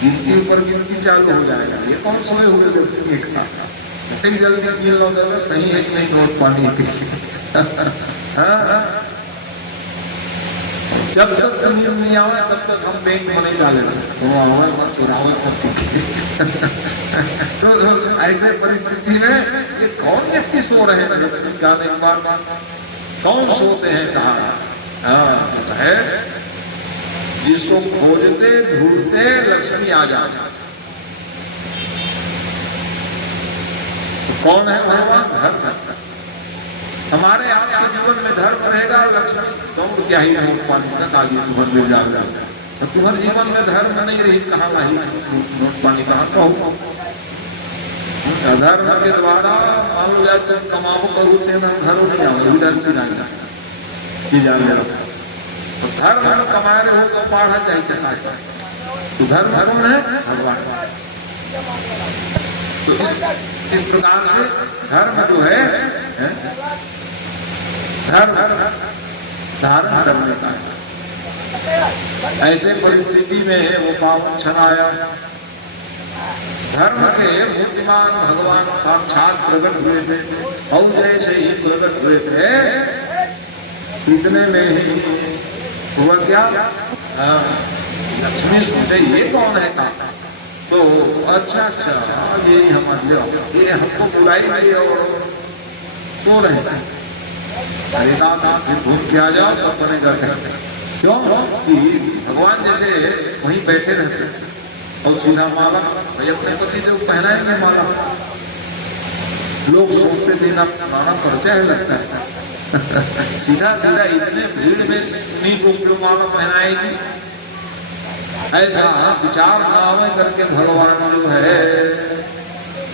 गिनती ऊपर गिनती चालू हो जाएगा। ये कौन सोए हुए लक्ष्मी का, जितनी जल्दी गिन लो जरा सही है कि नहीं, बहुत पानी पी। जब तक नींद नहीं आवे तब तक हम बैंक में नहीं डालेंगे, तो ऐसे परिस्थिति में ये कौन व्यक्ति सो रहे हैं लक्ष्मी का एक बार, कौन सोते हैं कहा है, जिसको खोजते ढूंढते लक्ष्मी आ जाए। कौन है भगवान, धर्म। हमारे आपके जीवन में धर्म रहेगा, लक्ष्मी तो क्या ही नोट पानी तक आगे तुम्हारे मिल जाएगा। तो तुम्हारे जीवन में धर्म नहीं रही, कहाँ नहीं नोट पानी कहाँ कहो। धर्म के द्वारा मान लो जाए तुम कमाओ करो तेना घरों नहीं आओ, इधर से नहीं जान ले। तो धर्म कमा रहे हो तो पढ़ा चाहे चला जाए, तो धर्म कौन है, भगवान। तो इस प्रकार से धर्म जो है धर्म धारण करने का है। ऐसे परिस्थिति में वो पावन क्षण आया, धर्म के मूर्तिमान भगवान साक्षात प्रकट हुए थे। और जैसे ही प्रकट हुए थे इतने में ही हुआ क्या, लक्ष्मी सोचे ये कौन है, कहा तो अच्छा अच्छा ये हमारे लिए ये हमको बुलाई नहीं और सो रहे हैं। अरे ना फिर घूम के आ जाओ तो अपने घर में। क्यों कि भगवान जैसे वहीं बैठे रहते और सीधा माला भाई अपने पति देव पहनाएंगे माला। लोग सोचते थे ना माला परिचय लगता है सीधा सीधा इतने भीड़ में उन्हीं को क्यों माला पहनाएगी। ऐसा विचार भाव करके भगवान जो है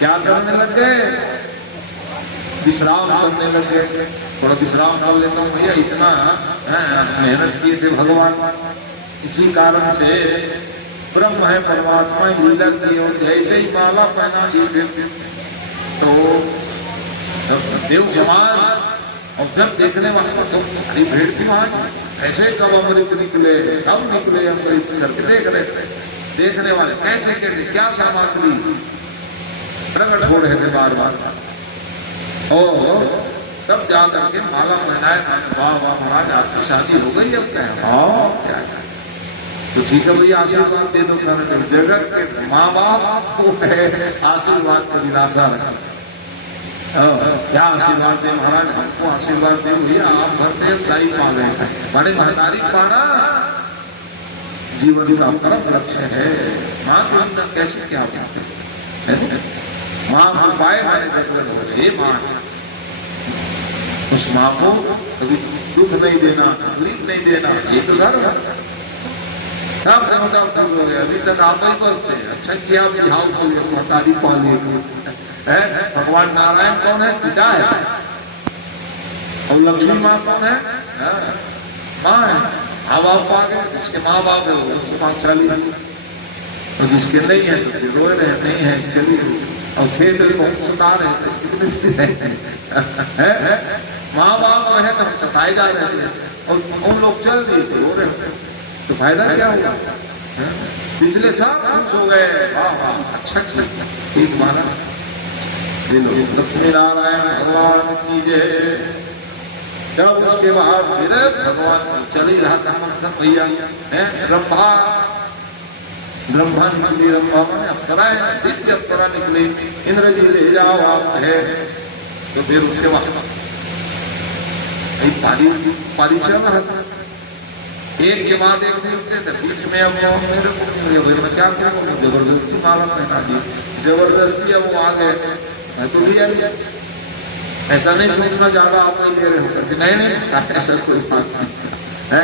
क्या करने लग गए, विश्राम करने लग गए। थोड़ा विश्राम कर लेते हैं भैया, इतना मेहनत किए थे भगवान, इसी कारण से ब्रह्म है परमात्मा लीला की। और जैसे ही माला पहना दी तो देव समाज और जब देखने वाले तो बड़ी भीड़ थी वहां, ऐसे कब अमृत निकले कब निकले अमृत करके देख रहे। देखने वाले कैसे कैसे क्या सामग्री प्रकट हो रहे थे बार बार। और तब जा करके माला पहनाए, वाह वाह महाराज आपकी शादी हो गई। अब क्या हाँ क्या तो ठीक है भैया आशीर्वाद दे दो। जगत के माँ बाप को है आशीर्वाद का विनाशा रखा। क्या आशीर्वाद दे महाराज, हमको आशीर्वाद दे भैया, आप घर से गाई पा गए हैं। बड़े महतारी पाना जीवन का परम लक्ष्य है। माँ के बिना कैसे क्या होता है। माँ को पाए माने गदगद हो जाए। माँ उस माँ को कभी दुख नहीं देना, तकलीफ नहीं देना, ये तो धर्म है। अभी तक आप ही बस से अच्छा किया बिहाव को लिए महतारी पाले है। भगवान नारायण कौन है, पिता है। और लक्ष्मी माँ कौन है, माँ है। माँ बाप आ गए, जिसके माँ बाप है वो भागशाली है, और जिसके नहीं है तो फिर रोए रहे, नहीं है चलिए। और थे तो बहुत सता रहे थे, कितने माँ बाप है तो सताए जा रहे थे, और उन लोग चल दिए तो रो रहे, तो फायदा क्या हुआ। पिछले साल खुश हो गए, वाह वाह अच्छा ठीक माना। लक्ष्मी नारायण भगवान की जय। जब उसके बाद फिर भगवान चल ही रहा था मंथन भैया है। ब्रह्मा निकली, ब्रह्मा माने अप्सरा है, दिव्य अप्सरा निकली। इंद्र जी ले जाओ आप है। तो फिर उसके बाद पारी चल रहा था, एक के बाद एक मिलते थे। बीच में अब मेरे को मिल गया, मैं क्या करूँ, जबरदस्ती माला पहना दी, जबरदस्ती अब वो आ गए तो लिया लिया। ऐसा नहीं सोचना ज्यादा आप नहीं ले रहे हो करके, नहीं ऐसा कोई बात नहीं है।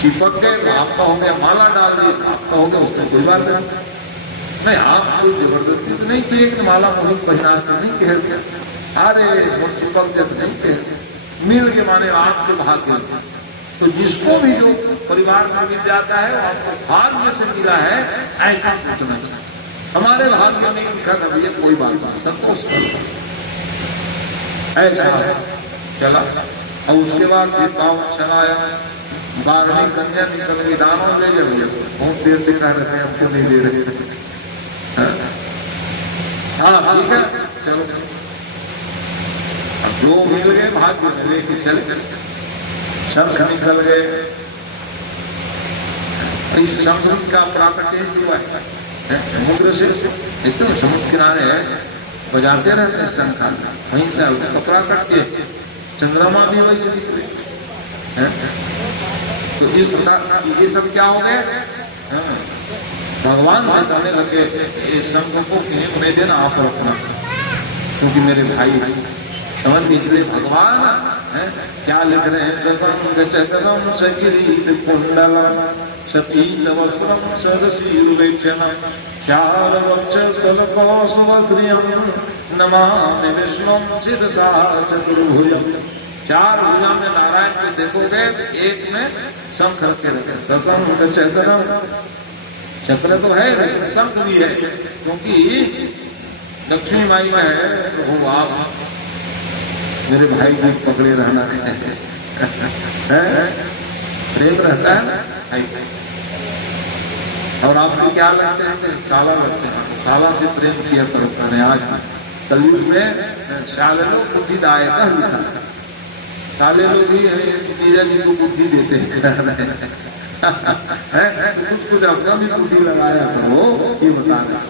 चिपक गए आपका हो गया, माला डाल दी आपका हो गया, उसमें कोई बात नहीं। आप कोई जबरदस्ती तो नहीं किए कि माला मुझे पहना तो नहीं कह दिया, अरे वो चिपक गए नहीं कह, मिल के माने आपके भाग्य। तो जिसको भी जो परिवार में मिल जाता है वो आपको भाग्य से मिला है, ऐसा सोचना चाहिए। हमारे भाग्य में नहीं लिखा था भैया, कोई बात नहीं, संतोष कर ऐसा चला। और उसके बाद फिर काम अच्छा आया, 12वीं कन्या निकल गई, दानों ले जाओ। बहुत देर से कह रहे थे हमको नहीं दे रहे। हाँ ठीक है चलो, अब जो मिल गए भाग्य में लेके चले। शंख निकल गए, इस शंख का प्राकट्य हुआ है समुद्र से, एकदम समुद्र किनारे है, बजाते रहते हैं शंख, वहीं से उसका प्राकट्य। चंद्रमा भी वहीं से निकले। तो इस प्रकार ये सब क्या हो गए, भगवान से कहने लगे ये शंख को किन्हीं नहीं देना, आप रखना, क्योंकि मेरे भाई समझ लीजिए। भगवान है क्या लिख रहे हैं, सशंग चक्रम सकिरीट कुंडलम सपीत वस्त्रम सरसीरुलेक्षणम चार वक्षस्थलकोसुवश्रियम नमामि विष्णुं शिरसा चतुर्भुजम। 4 भुजा में नारायण को देखोगे तो एक में शंख रखे रहते, सशंग चक्रम। चक्र तो है लेकिन शंख भी है, क्योंकि लक्ष्मी माई में है प्रभु आप मेरे भाई को पकड़े रहना है, प्रेम रहता है ना। और आपको क्या लगते हैं, शाला लगते हैं, शाला से प्रेम किया करता है। आज कलयुग में शाले लोग बुद्धिदायक लिखा, शाले लोग ही जीजा जी को बुद्धि देते हैं। है तो कुछ कुछ अपना भी बुद्धि लगाया करो, ये बता रहे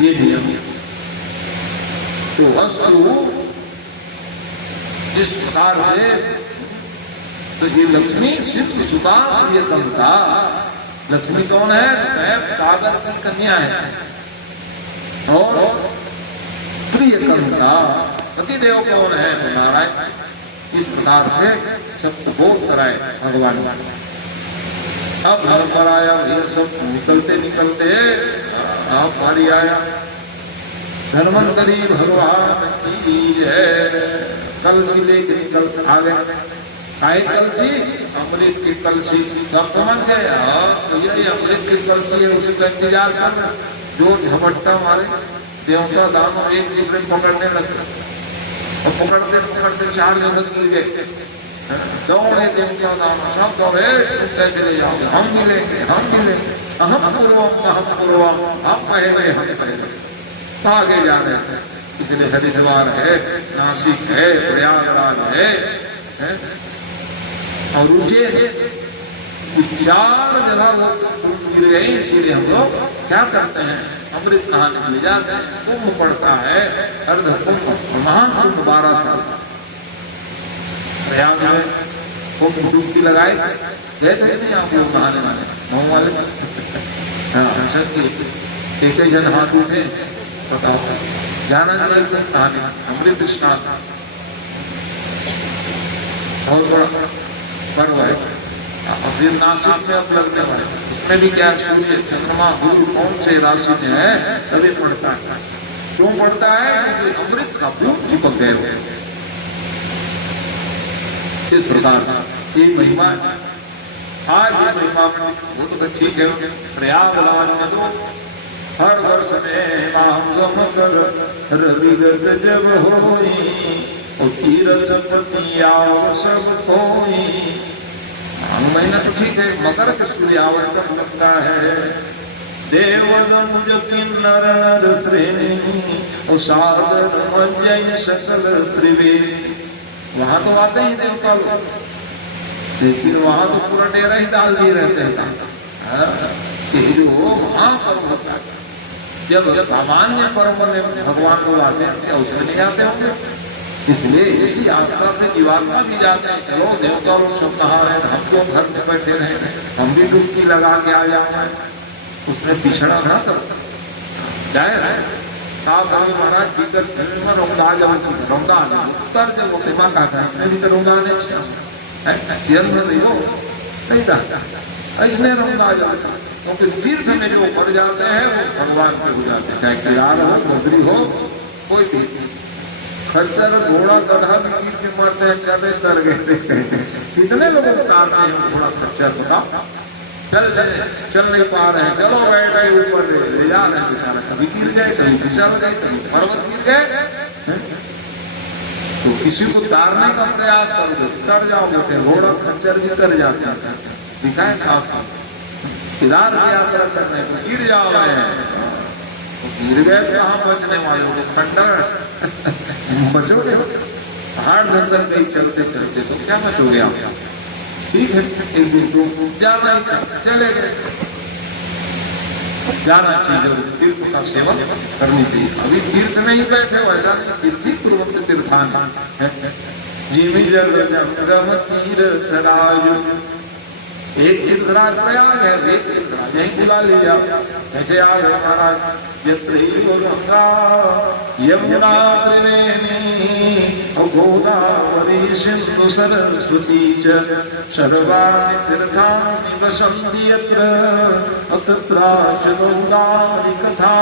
ये नियम। तो वस्तु इस प्रकार से, तो ये लक्ष्मी सिद्ध सुता प्रियतमता। लक्ष्मी कौन है? सागर की कन्या है और प्रियतमता पतिदेव कौन है? तो नारायण। इस प्रकार से सबको बोध कराए भगवान। अब घर पर आया, ये सब निकलते निकलते आप बारी आया। धर्मंतरी भगवान की जय। कलसी लेके निकल आ गए। आए कलसी, अमृत की कलसी। सब समझ गए तो ये अमृत की कलसी है, उसी का इंतजार कर रहे। जो झपट्टा मारे देवता दानव एक दूसरे को पकड़ने लगे और पकड़ते पकड़ते 4 जगह गिर गए। दौड़े देवता दानव सब दौड़े, कैसे ले जाओगे? हम मिलेंगे, हम मिलेंगे, हम पूर्वम, हम पहले, हम पहले। आगे जा रहे थे, इसलिए हरिद्वार है, नासिक है, प्रयागराज है और उज्जैन, 4 जगह वो गिर गए। इसीलिए हम लोग क्या करते हैं? अमृत नहाने के लिए जाते हैं। कुंभ पड़ता है, अर्ध कुंभ, महाकुंभ 12 साल प्रयाग में कुंभ डुबकी लगाए गए थे नहीं आप लोग नहाने वाले गाँव वाले? हाँ, सबके एक जन हाथ उठे, बताओ जाना चाहिए नहाने, अमृत स्नान बहुत बड़ा पर्व है। अब फिर नासिक में अब लगने वाले, उसमें भी क्या सूर्य चंद्रमा गुरु कौन से राशि में है तभी पड़ता है। क्यों पड़ता है? क्योंकि अमृत का बूंद चिपक गए हुए। इस प्रकार ये महिमा आज ये महिमा वो तो ठीक है। प्रयागराज में तो हर वर्ष में गम कर रविगत जब होई, और तीरथ पतिया सब कोई। महीना तो ठीक है, मकर के सूर्यावर्तन लगता है। देवदमुज किन्नर नर श्रेणी, और सागर मज्जय सकल त्रिवेणी। वहां तो आते ही देवता लोग, लेकिन वहां तो पूरा डेरा ही डाल दिए रहते हैं। जो महापर्व होता है, जब सामान्य पर्व में भगवान लोग आते हैं, क्या उसमें नहीं आते होंगे? इसलिए इसी आस्था से जीवात्मा भी जाते हैं। चलो देवता लोग सब कहा रहे, हम क्यों घर में बैठे रहे, हम भी डुबकी लगा के आ जाए। उसमें पिछड़ा ना तब जाए रहे महाराज भीतर रौदा जब रौदा उत्तर जब होते माँ का इसने भी तो रौदा ने जन्म नहीं हो नहीं था इसने रौदा जब, क्योंकि तीर्थ में जो मर जाते हैं वो भगवान के हो जाते हैं। चाहे किरार हो, बद्री हो, कोई भी। खच्चर घोड़ा गधा भी गिर के मरते हैं, चले तर गए। कितने लोग उतारते हैं घोड़ा खच्चर, बताओ? चल नहीं पा रहे हैं, चलो बैठ गए ऊपर ले जा रहे हैं बेचारा। कभी गिर गए, कभी फिसल गए, कभी पर्वत गिर गए। तो किसी को तारने का प्रयास कर दो, कर जाओ बेटे। घोड़ा खच्चर भी कर जाते हैं, दिखाए साथ साथ किरार की यात्रा कर रहे हैं, गिर जाओ तो गिर गए तो कहाँ बचने वाले हो? खंडर बचोगे? पहाड़ धसल गई चलते चलते, तो क्या बचोगे आप? ठीक है, एक दिन तो जाना ही था, चले गए। जाना चाहिए, तीर्थ का सेवन करनी चाहिए। अभी तीर्थ नहीं गए थे वैसा नहीं, तीर्थी पूर्वक तीर्थान है। जिमि जग जंगम तीर्थराज, एक तीर्थराज प्रयाग है, एक तीर्थराज यहीं बुला ले जाओ। कैसे आ गए महाराज? गंगा यमुना त्रिवेणी गोदावरी सिंधु सरस्वती च सर्वाणि तीर्थानि वसन्ति यत्र तत्राच गौदावरी कथा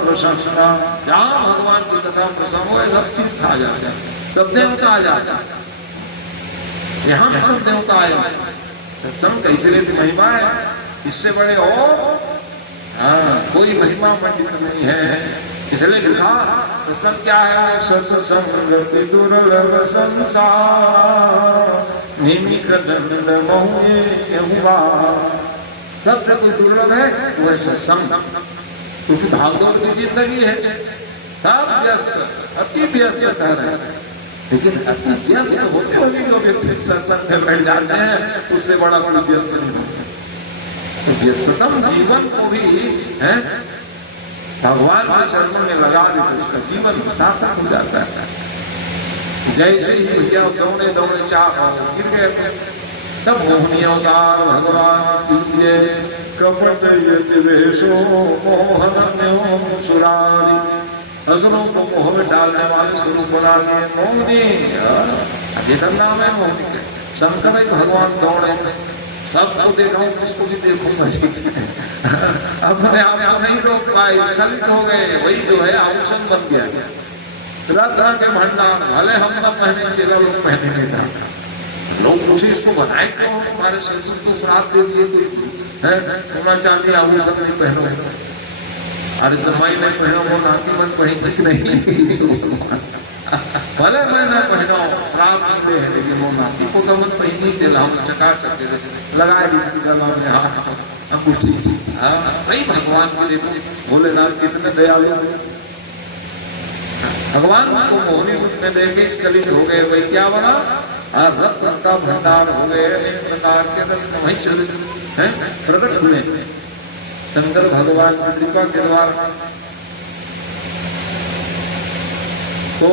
प्रसन्ना। जहाँ भगवान की कथा प्रसन्न हो सब तीर्थ आ जाते हैं, सब देवता आ जाते हैं। यहाँ पे सब देवता आए। सत्संग कैसे लेती महिमा है, इससे बड़े और कोई महिमा मंडित नहीं है। इसलिए लिखा सत्संग क्या है? सत्संगति दुर्लभ संसार, निमिक दंड बहुए हुआ। सबसे कोई दुर्लभ है वो है सत्संग, क्योंकि भागदौड़ की जिंदगी है, सब व्यस्त, अति व्यस्त है। लेकिन अति व्यस्त होते हुए भी जो व्यक्ति सत्संग में बैठ जाते हैं उससे बड़ा कोई व्यस्त नहीं होता। तो व्यस्ततम जीवन को भी है भगवान के चरणों में लगा दे तो उसका जीवन सार्थक हो जाता है। जैसे ही भैया दौड़े दौड़े गिर गए तब मोहनी अवतार भगवान कीजिए कपट यति वेशो मोहन सुरारी, असुरों को मोह में डालने वाले स्वरूप बना दिए मोहनी। अचेतन नाम है मोहनी के। शंकर भगवान दौड़े थे, सबको देखा हूँ किसको भी देखूंगा अपने आप को नहीं रोक पाए, स्खलित हो गए। वही जो है आभूषण बन गया, तरह तरह के भंडार। भले हम ना पहने चेला लोग पहने देता, लोग पूछे इसको बनाए क्यों, हमारे ससुर तो श्राद्ध दे दिए, कोई है सोना चांदी आभूषण नहीं पहनो। अरे तो मैं नहीं पहनो वो नाती मन पहन ठीक नहीं भले मैं ना पहनो श्राद्ध मिले है, लेकिन वो नाती को तो मत पहनी दे हम चका चके लगाए दी गला में हाथ अंगूठी। वही भगवान को देखो भोलेनाथ कितने दयालु। भगवान को मोहनी रूप में देखे स्खलित हो गए। वही क्या बना, रत्न का भंडार हो गए, अनेक प्रकार के रत्न वही शरीर है प्रकट हुए शंकर भगवान की कृपा के द्वारा। तो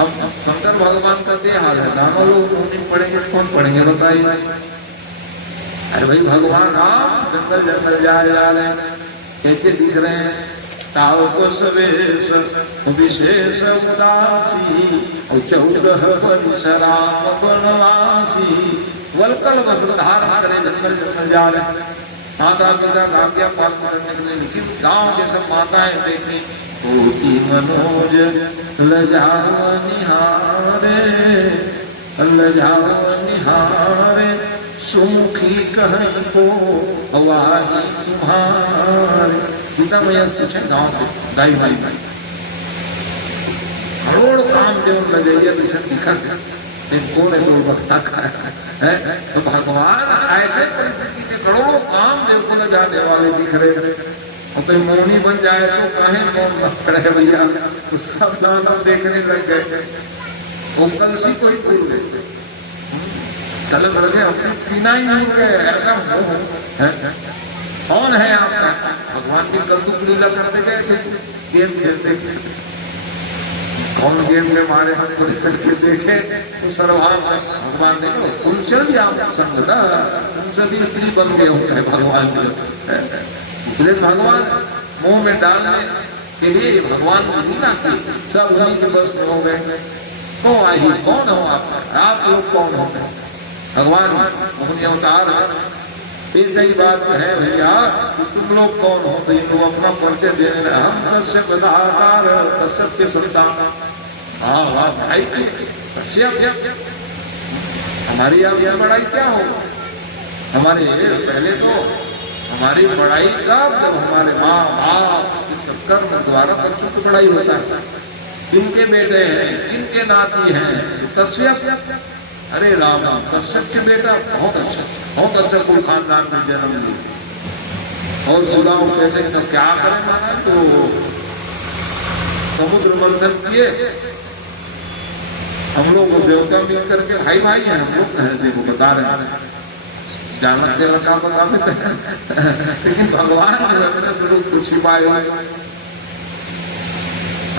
अब शंकर भगवान का क्या हाल है, दानों लोग मोहनी पढ़ेंगे कौन पढ़ेंगे बताइए। अरे भाई भगवान आप जंगल जंगल जा रहे हैं, कैसे दिख रहे हैं, तावको सवेश विशेष उदासी और 14 वर्ष राम वनवासी। वलकल वस्त्र धारण करे जंगल जंगल जा रहे, माता पिता का आज्ञा पालन करने के लिए। लेकिन गांव के सब माताएं देखी, कोटि मनोज लजाओ निहारे, लजाओ निहारे सुखी कहीं को आवाज़ तुम्हारे। सीता मैया पूछे गाँव के दाई भाई भाई करोड़ काम देव लजैया किसे दिखा कौन है तो बता है। तो भगवान ऐसे परिस्थिति में करोड़ों काम देव को न जाने वाले दिख रहे। और कोई मौनी बन जाए तो काहे मौन न पड़े भैया, तो सब दानव देखने लग गए। वो कलसी को ही भूल गए, कलश रखे अपने पीना ही भूल गए। ऐसा है कौन है आपका, भगवान की कलदुक लीला करते गए थे, गेम खेलते खेलते कौन गेम में मारे हमको करके देखे तो सर्वान भगवान ने कुंचल आप संगता कुंचली स्त्री बन गए होते हैं भगवान के। इसलिए भगवान मुंह में डालने के लिए भगवान को लीला की, सब उन्हीं के बस में हो गए। तो आई कौन हो आप लोग कौन हो गए, भगवान मोहनी अवतार है। फिर कई बात है भैया कि तुम लोग कौन हो, तो इन लोग अपना परिचय देने लगे। हम कश्यप दातार कश्यप के संतान। हाँ वाह भाई कश्यप, हमारी आप यह बड़ाई क्या हो, हमारे पहले तो हमारी बड़ाई का जब हमारे माँ बाप के सत्कर्म द्वारा बच्चों की बड़ाई होता है। किनके बेटे हैं, किनके नाती हैं, कश्यप। अरे राम राम कश्यप के बेटा बहुत अच्छा कुल खानदान में जन्म लिया। और सुनाओ कैसे तो क्या करें माना, तो समुद्र मंथन किए हम लोग देवता मिल करके भाई भाई हैं हम लोग, कह देखो बता रहे हैं जाना के लगा बता देते लेकिन भगवान ने अपने स्वरूप को छिपाए।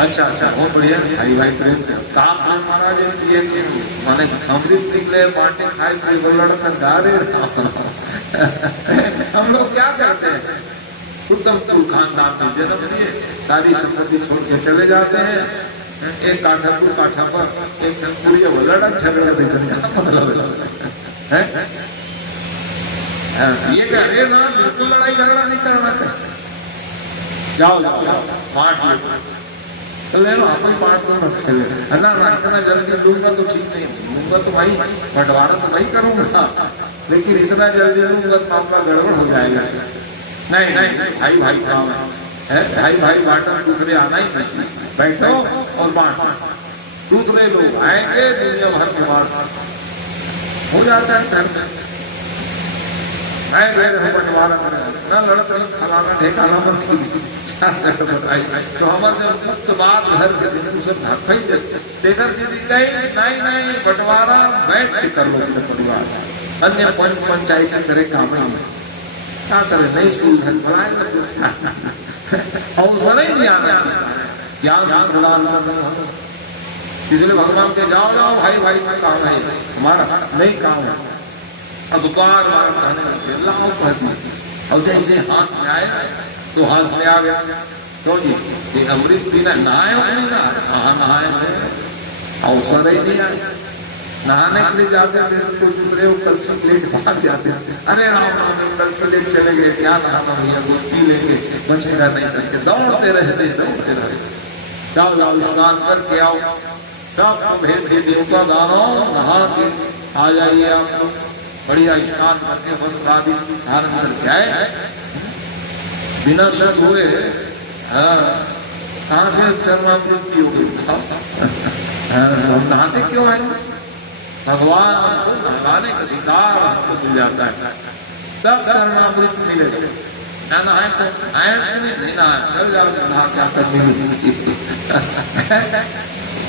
अच्छा बहुत बढ़िया भाई भाई प्रेम काम है महाराज। ये माने अमृत निकले बांटे खाए थे लड़कर गा रहे हम लोग क्या करते हैं, उत्तम कुल खानदान में जन्म लिए, सारी संपत्ति छोड़ के चले जाते हैं। एक काठा कुल काठा पर एक छनपुरी लड़ा झगड़ा देखने का मतलब है। ये कह रहे ना बिल्कुल लड़ाई झगड़ा नहीं करना, जाओ बांट ले लो आप ही बांट दो मत खेले ना इतना जल्दी लूंगा तो ठीक नहीं, लूंगा तो भाई बंटवारा तो नहीं करूंगा, लेकिन इतना जल्दी लूंगा तो मामला गड़बड़ हो जाएगा। नहीं भाई भाई काम है भाई भाई बांटा, दूसरे आना ही नहीं, बैठो और बांट। दूसरे लोग आएंगे दुनिया भर के बात हो जाता है घर में। है गए रहे बंटवारा करे ना लड़त रही फलाना ठेकाना मत की बताई तो हमारे जब गुप्त बात घर के दिन सब ढक देकर दीदी गई नहीं नहीं बंटवारा बैठ के कर लो अपने परिवार अन्य पंचायती करे काम ही क्या करे नहीं सुविधा बनाए अवसर ही नहीं आना चाहिए ज्ञान प्रदान करना इसलिए भगवान के जाओ जाओ भाई भाई का काम है हमारा नहीं काम है अब बार बार कहने लगे लाओ कह दी और जैसे हाथ में आए तो हाथ में आ गया तो जी ये अमृत पीना नहाए हो नहीं ना कहाँ नहाए अवसर ही नहीं आए नहाने के लिए जाते थे कोई दूसरे को कलसी लेके भाग जाते थे अरे राम राम कलसी लेके चले गए क्या नहाना भैया वो पी लेंगे बचेगा नहीं करके दौड़ते रहते जाओ जाओ स्नान करके आओ सब भेद दे देवता दानों नहा के आ जाइए आप लोग बढ़िया स्नान करके वस्त्र आदि धारण करके आए बिना शक हुए कहाँ से चरणामृत की हो गई हम नहाते क्यों है भगवान को नहलाने का अधिकार हमको मिल जाता है तब चरणामृत मिलेगा ना नहाए तो आए नहीं नहाए चल जाओ नहा क्या करने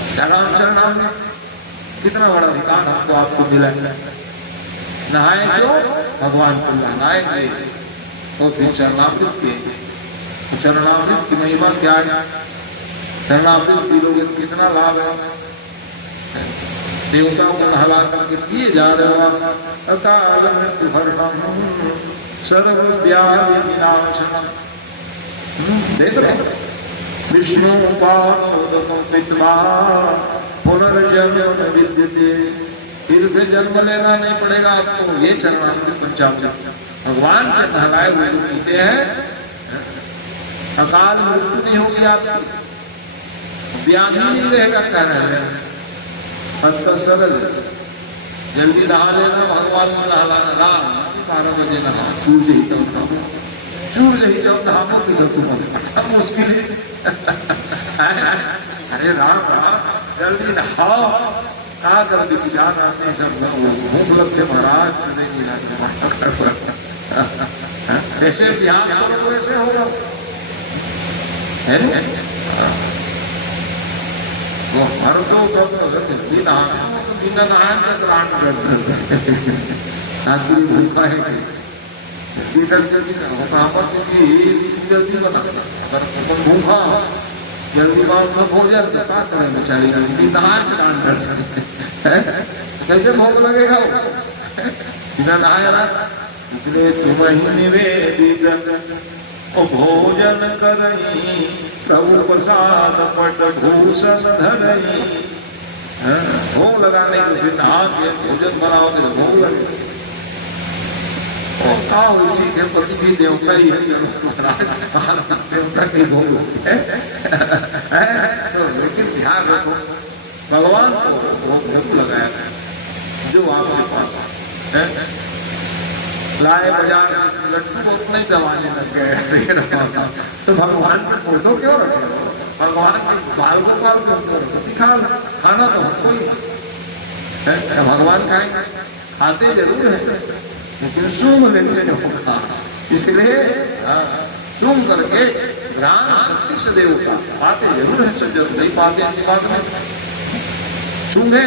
चरणामृत कितना बड़ा अधिकार हमको आपको मिला नहाए क्यों भगवान को नहाएंगे और फिर चरणामृत पिएंगे चरणामृत की महिमा क्या है चरणामृत पी लोगे तो कितना लाभ है देवताओं को नहला करके पिए जा रहे हो अकाल मृत्यु हरणम सर्व व्याधि विनाशनम देख रहे विष्णु पादोदकं पित्वा पुनर्जन्म विद्यते फिर से जन्म लेना नहीं पड़ेगा आपको ये चरणामृत पंचामृत भगवान के नहलाए हुए जो पीते हैं अकाल मृत्यु नहीं होगी आपकी व्याधि नहीं रहेगा कह रहे हैं अतः सरल जल्दी नहा लेना भगवान को नहलाना राम 12 बजे नहा चूर जही तब नहाओ चूर जही तब नहाओ किधर तुम मुश्किल है अरे राम राम जल्दी नहाओ कहा कर विचार आते सब भूख लगते महाराज चुने नहीं कैसे इतिहास करो तो ऐसे होगा है ना वो हर तो सब बिना नहाए में तो रान आखिरी भूखा है कि हमर से जल्दी बना अगर भूखा जल्दी बात में भोजन क्या करें बेचारी नहाए से रान कर सकते कैसे भूख लगेगा बिना नहाए रात इसलिए तुम ही निवेदित भोजन करई प्रभु प्रसाद पट भूषण धरई भोग लगाने के फिर नहा के भोजन बनाओगे तो भोग लगे और कहा हुई ठीक है पति भी देवता ही है चलो महाराज देवता के भोग है तो लेकिन ध्यान रखो भगवान को भोग जरूर लगाया जो आपके पास है लाए बाजार से लड्डू उतना ही दबाने लग गए तो भगवान के फोटो क्यों रखे भगवान के बाल को दिखा खाना तो हमको ही भगवान खाएंगे खाते जरूर है लेकिन सूंघ लेते होगा इसलिए सूंघ करके ज्ञान शक्ति से देवता पाते जरूर है सज्जन नहीं पाते ऐसी बात में सूंघे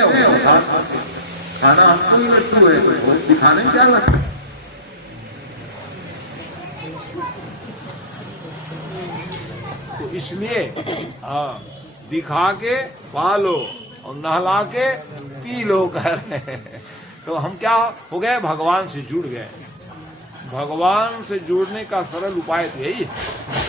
खाना हमको ही लड्डू है तो दिखाने में क्या लगता है तो इसलिए दिखा के पालो और नहला के पी लो कह रहे हैं तो हम क्या हो गए भगवान से जुड़ गए भगवान से जुड़ने का सरल उपाय तो यही है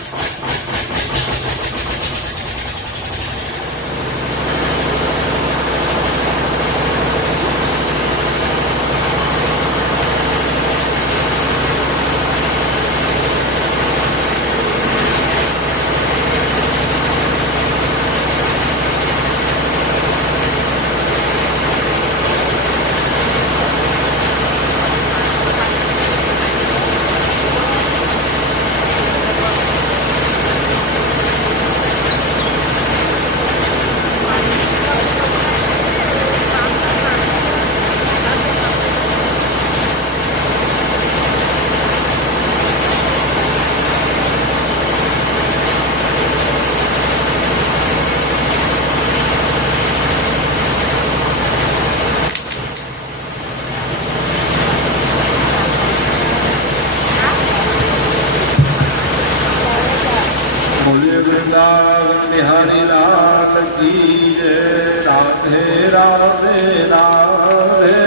की जय। राधे राधे राधे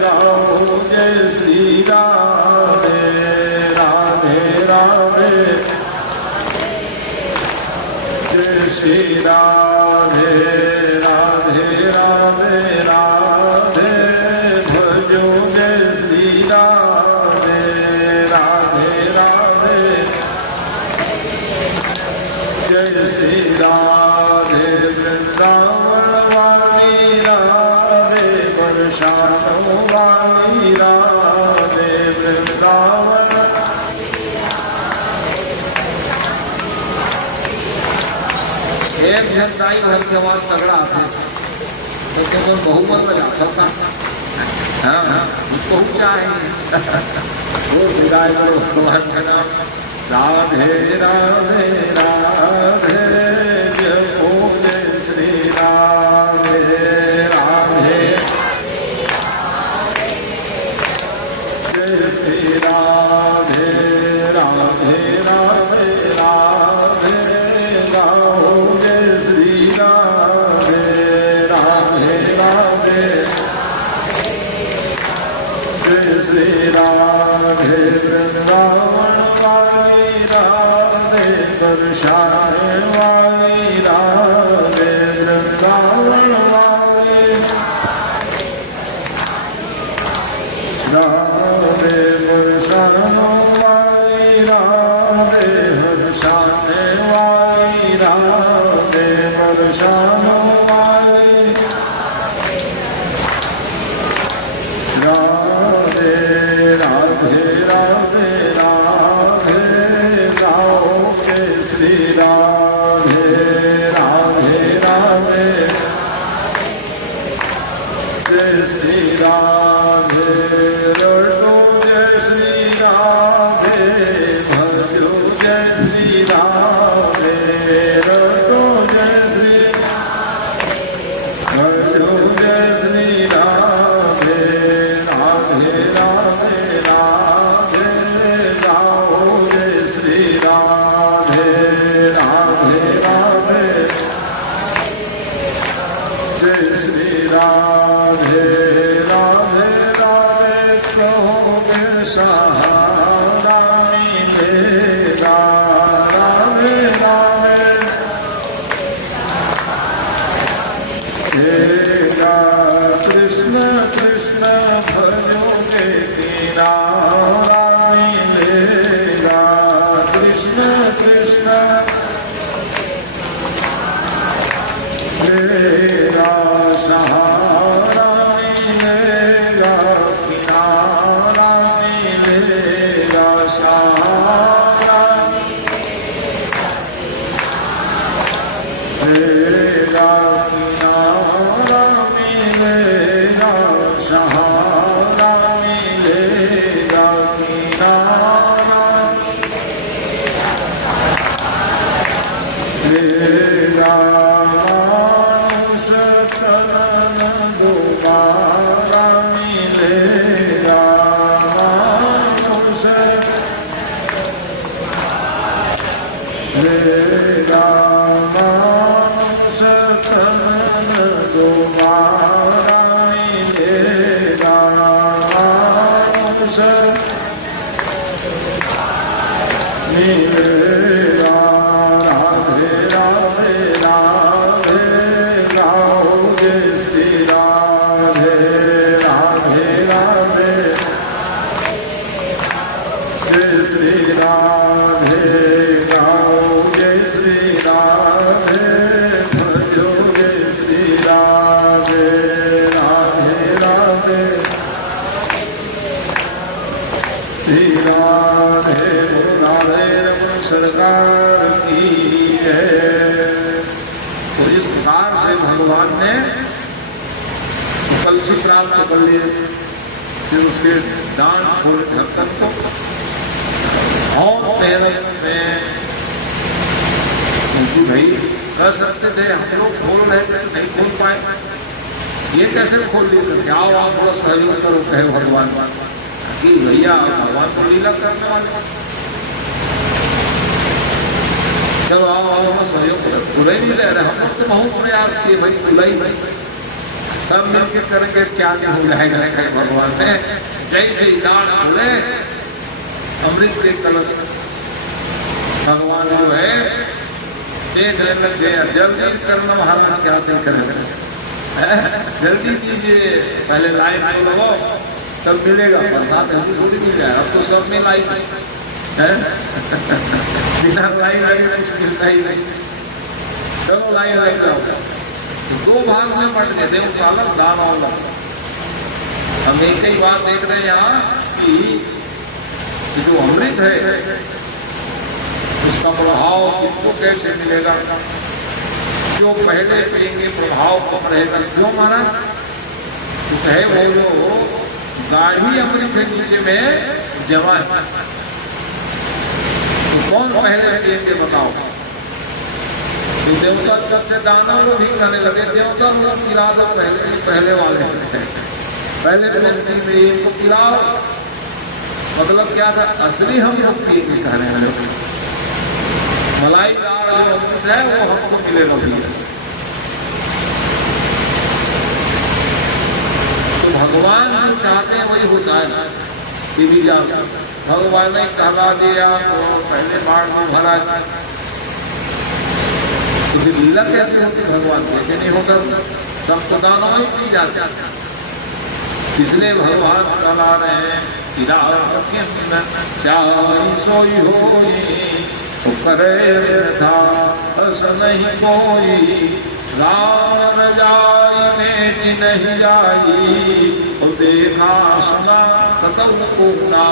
गाओ जय श्री राधे। राधे राधे जय श्री राधे। राधे राधे राधे भजो जय श्री राधे। राधे राधे जय श्री राधे। वृंदावन वाली राधे बरसानो वाली राधे। वृंदावन एक जनताई भर के बाद तगड़ा था तो केवल बहुमत बजा सबका। हाँ उसको ऊंचा है वो विदाई करो भगवान के नाम। राधे राधे राधे जपो जय श्री राधे। राधे जय श्री राधे। राधे राधे राधे गाओ जय श्री राधे। राधे राधे जय श्री राधे। वृंदावन वाली राधे बरसाने वाली राधे। वृंदावन वाली राधे बरसानो वाली राधे। हर्षाने वाली राधे बरसानो वाली राधे। राधे राधे राधे गाओ जय श्री राधे। राधे राधे जय श्री राधे। रटो जय श्री राधे भजो जय श्री राधे। रटो जय श्री भजो जय श्री राधे। राधे राधे राधे गाओ जय श्री राधे। राधे राधे जय श्री राधे। राधे राधे कहोगे सहारा मिलेगा। राधे राधे हेगा। कृष्ण कृष्ण भजोगे किनारा मिलेगा। कृष्ण कृष्ण मेरा सहारा मिलेगा। किनारा मिलेगा। सहारा मिलेगा। किनारा मिलेगा। सहारा मिलेगा। किनारा मिलेगा। मानुष तन दोबारा मिलेगा। मानुष मिलेगा। मानुष तन दोबारा मिलेगा। मानुष मिलेगा। राधे राधे राधे गाओ जय श्री राधे। राधे राधे जय श्री राधे गाओ जय श्री राधे भजो जय श्री राधे। राधे राधे श्री राधे। राधे रमण सरकार की जय। तो इस प्रकार से भगवान ने कलसी प्राप्त कर लिए। फिर उसके दान खोले ढक्कन को और मेहनत में उनकी भाई कह सकते थे हम लोग खोल रहे थे नहीं खोल पाए। ये कैसे खोल लिए थे? क्या आप थोड़ा सहयोग करो कहे भगवान कि भैया भगवान तो लीला करने वाले। चलो आओ आओ सहयोग करो, बुरा ही नहीं रह रहे, हम लोग तो बहुत प्रयास किए भाई, बुरा ही नहीं, सब मिलकर करेंगे क्या नहीं हो जाएगा। भगवान ने जैसे ही दान बोले अमृत के कलश, भगवान जो है देखने लग गया, जल्दी करना महाराज, क्या करें, जल्दी कीजिए, पहले लाइन को लगाओ तब मिलेगा, प्रसाद जल्दी थोड़ी मिल जाए, अब तो सब में लाइन है, बिना लाइन लगे कुछ मिलता ही नहीं, चलो लाइन लग जाओ। तो दो भाग में बंट गए, देव पालक दानव अलग। हम एक ही बात देख रहे हैं यहाँ कि जो अमृत है उसका प्रभाव किसको कैसे मिलेगा, जो पहले पिएंगे प्रभाव कम रहेगा। क्यों माना, तो है वो जो गाढ़ी अमृत है नीचे में जमा है, तो कौन पहले पिएंगे बताओ। तो देवता करते दानव लोग भी कहने लगे, देवता लोग पिला दो पहले वाले पहले पंक्ति में इनको पिलाओ, मतलब क्या था, असली हम लोग पिएंगे कहने लगे, मलाईदार जो अमृत है वो हमको मिलेगा भैया। तो भगवान जो चाहते हैं वही होता है कि भी जा, भगवान ने कहला दिया तो पहले बाढ़ में भरा, तो लीला कैसे होती, भगवान कैसे नहीं होता, सब तो दानव ही पी जाते, इसलिए भगवान कहला रहे हैं कि सोई हो करे था अस नहीं कोई, राम न जाई बेटी नहीं जाई, और देखा सुना कतौ को ना,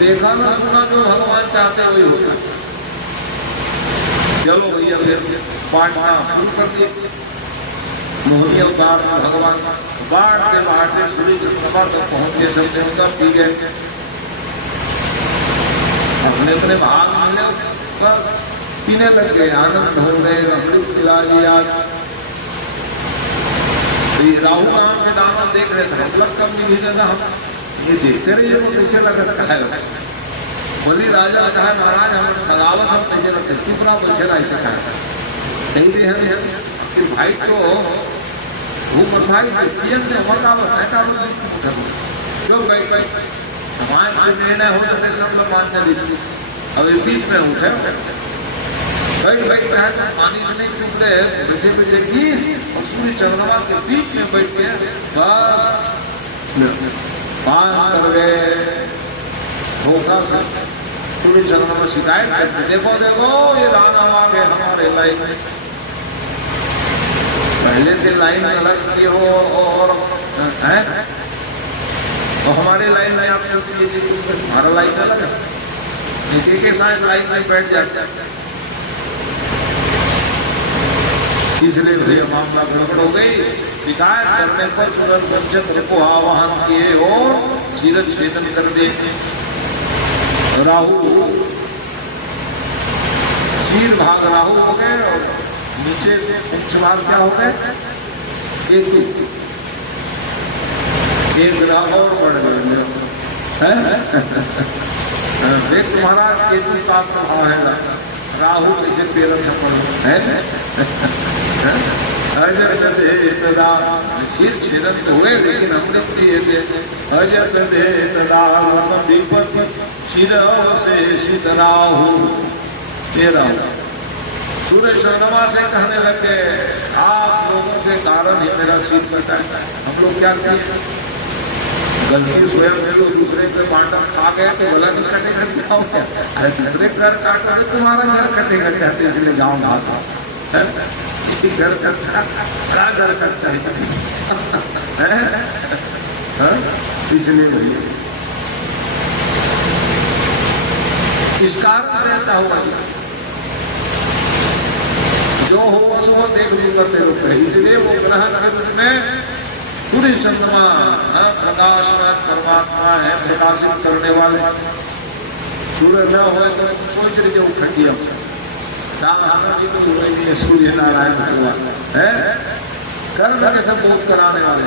देखा ना सुना जो भगवान चाहते वही होता। चलो भैया फिर बांटना शुरू कर दिए, मोहनी अवतार भगवान बाढ़ते बाढ़ते सूर्य चंद्रमा तक पहुंच गए, सब देवता पी गए, अपने अपने भाग मिले, बस पीने लग गए, आनंद हो गए, अमृत पिला लिया। राहु नाम के दानव देख रहे थे, हम लोग कब नहीं भेजेगा, हम ये देखते रहिए वो कैसे लगता है। बोली राजा कहा महाराज हम ठगावत हम कैसे रखते, चुप रहा बोल ना ऐसे कहा नहीं दे कि भाई तो वो मत भाई पियन ने मकावत है का जो भाई भाई समाज के निर्णय हो जाते सब लोग मानने लीजिए, अब बीच में उठे बैठ बैठ है तो पानी से नहीं चुप रहे, बैठे बैठे की और सूर्य चंद्रमा के बीच में बैठ के बस पान कर गए, धोखा सूर्य चंद्रमा शिकायत करते, देखो देखो ये दानव आ गए हमारे लाइन में, पहले से लाइन अलग की हो और है तो हमारे लाइन में आप चलती है, तुम्हारा लाइन अलग है, एक एक साइज लाइन में बैठ जाते, इसलिए भैया मामला गड़बड़ हो गई। शिकायत करने पर सुदर्शन चक्र को आवाहन किए और शीरद छेदन कर दे। राहु शीर भाग राहु हो गए और नीचे उच्च भाग क्या हो गए केतु, एक ग्रह और बढ़ गए देख तुम्हारा केतु का प्रभाव है, राहु कैसे 13 से पढ़ है अजत देतदा शीर छेदन तो हुए लेकिन अमृत दिए थे। अजत देतदा विपत्ति शिर अवशेषित राहु, तेरा सूर्य चंद्रमा से कहने लगे आप लोगों के कारण ही मेरा सिर कटा है। हम लोग क्या किए, गलती स्वयं की और दूसरे के बांटा खा गए तो गला नहीं कटेगा क्या हो गया, अरे दूसरे घर काटोगे तुम्हारा घर कटेगा कहते, इसलिए गाँव घास घर कटता बड़ा घर कटता है इसलिए भैया इस कारण से ऐसा हुआ जो हो सो देख ली करते रुक गए, इसलिए वो ग्रह के रूप में सूर्य चंद्रमा प्रकाशमान परमात्मा है, प्रकाशित करने वाले। सूर्य न हो तो सोच रही जो खटिया सूर्य नारायण भगवान है, कर्म के सब बोध कराने वाले।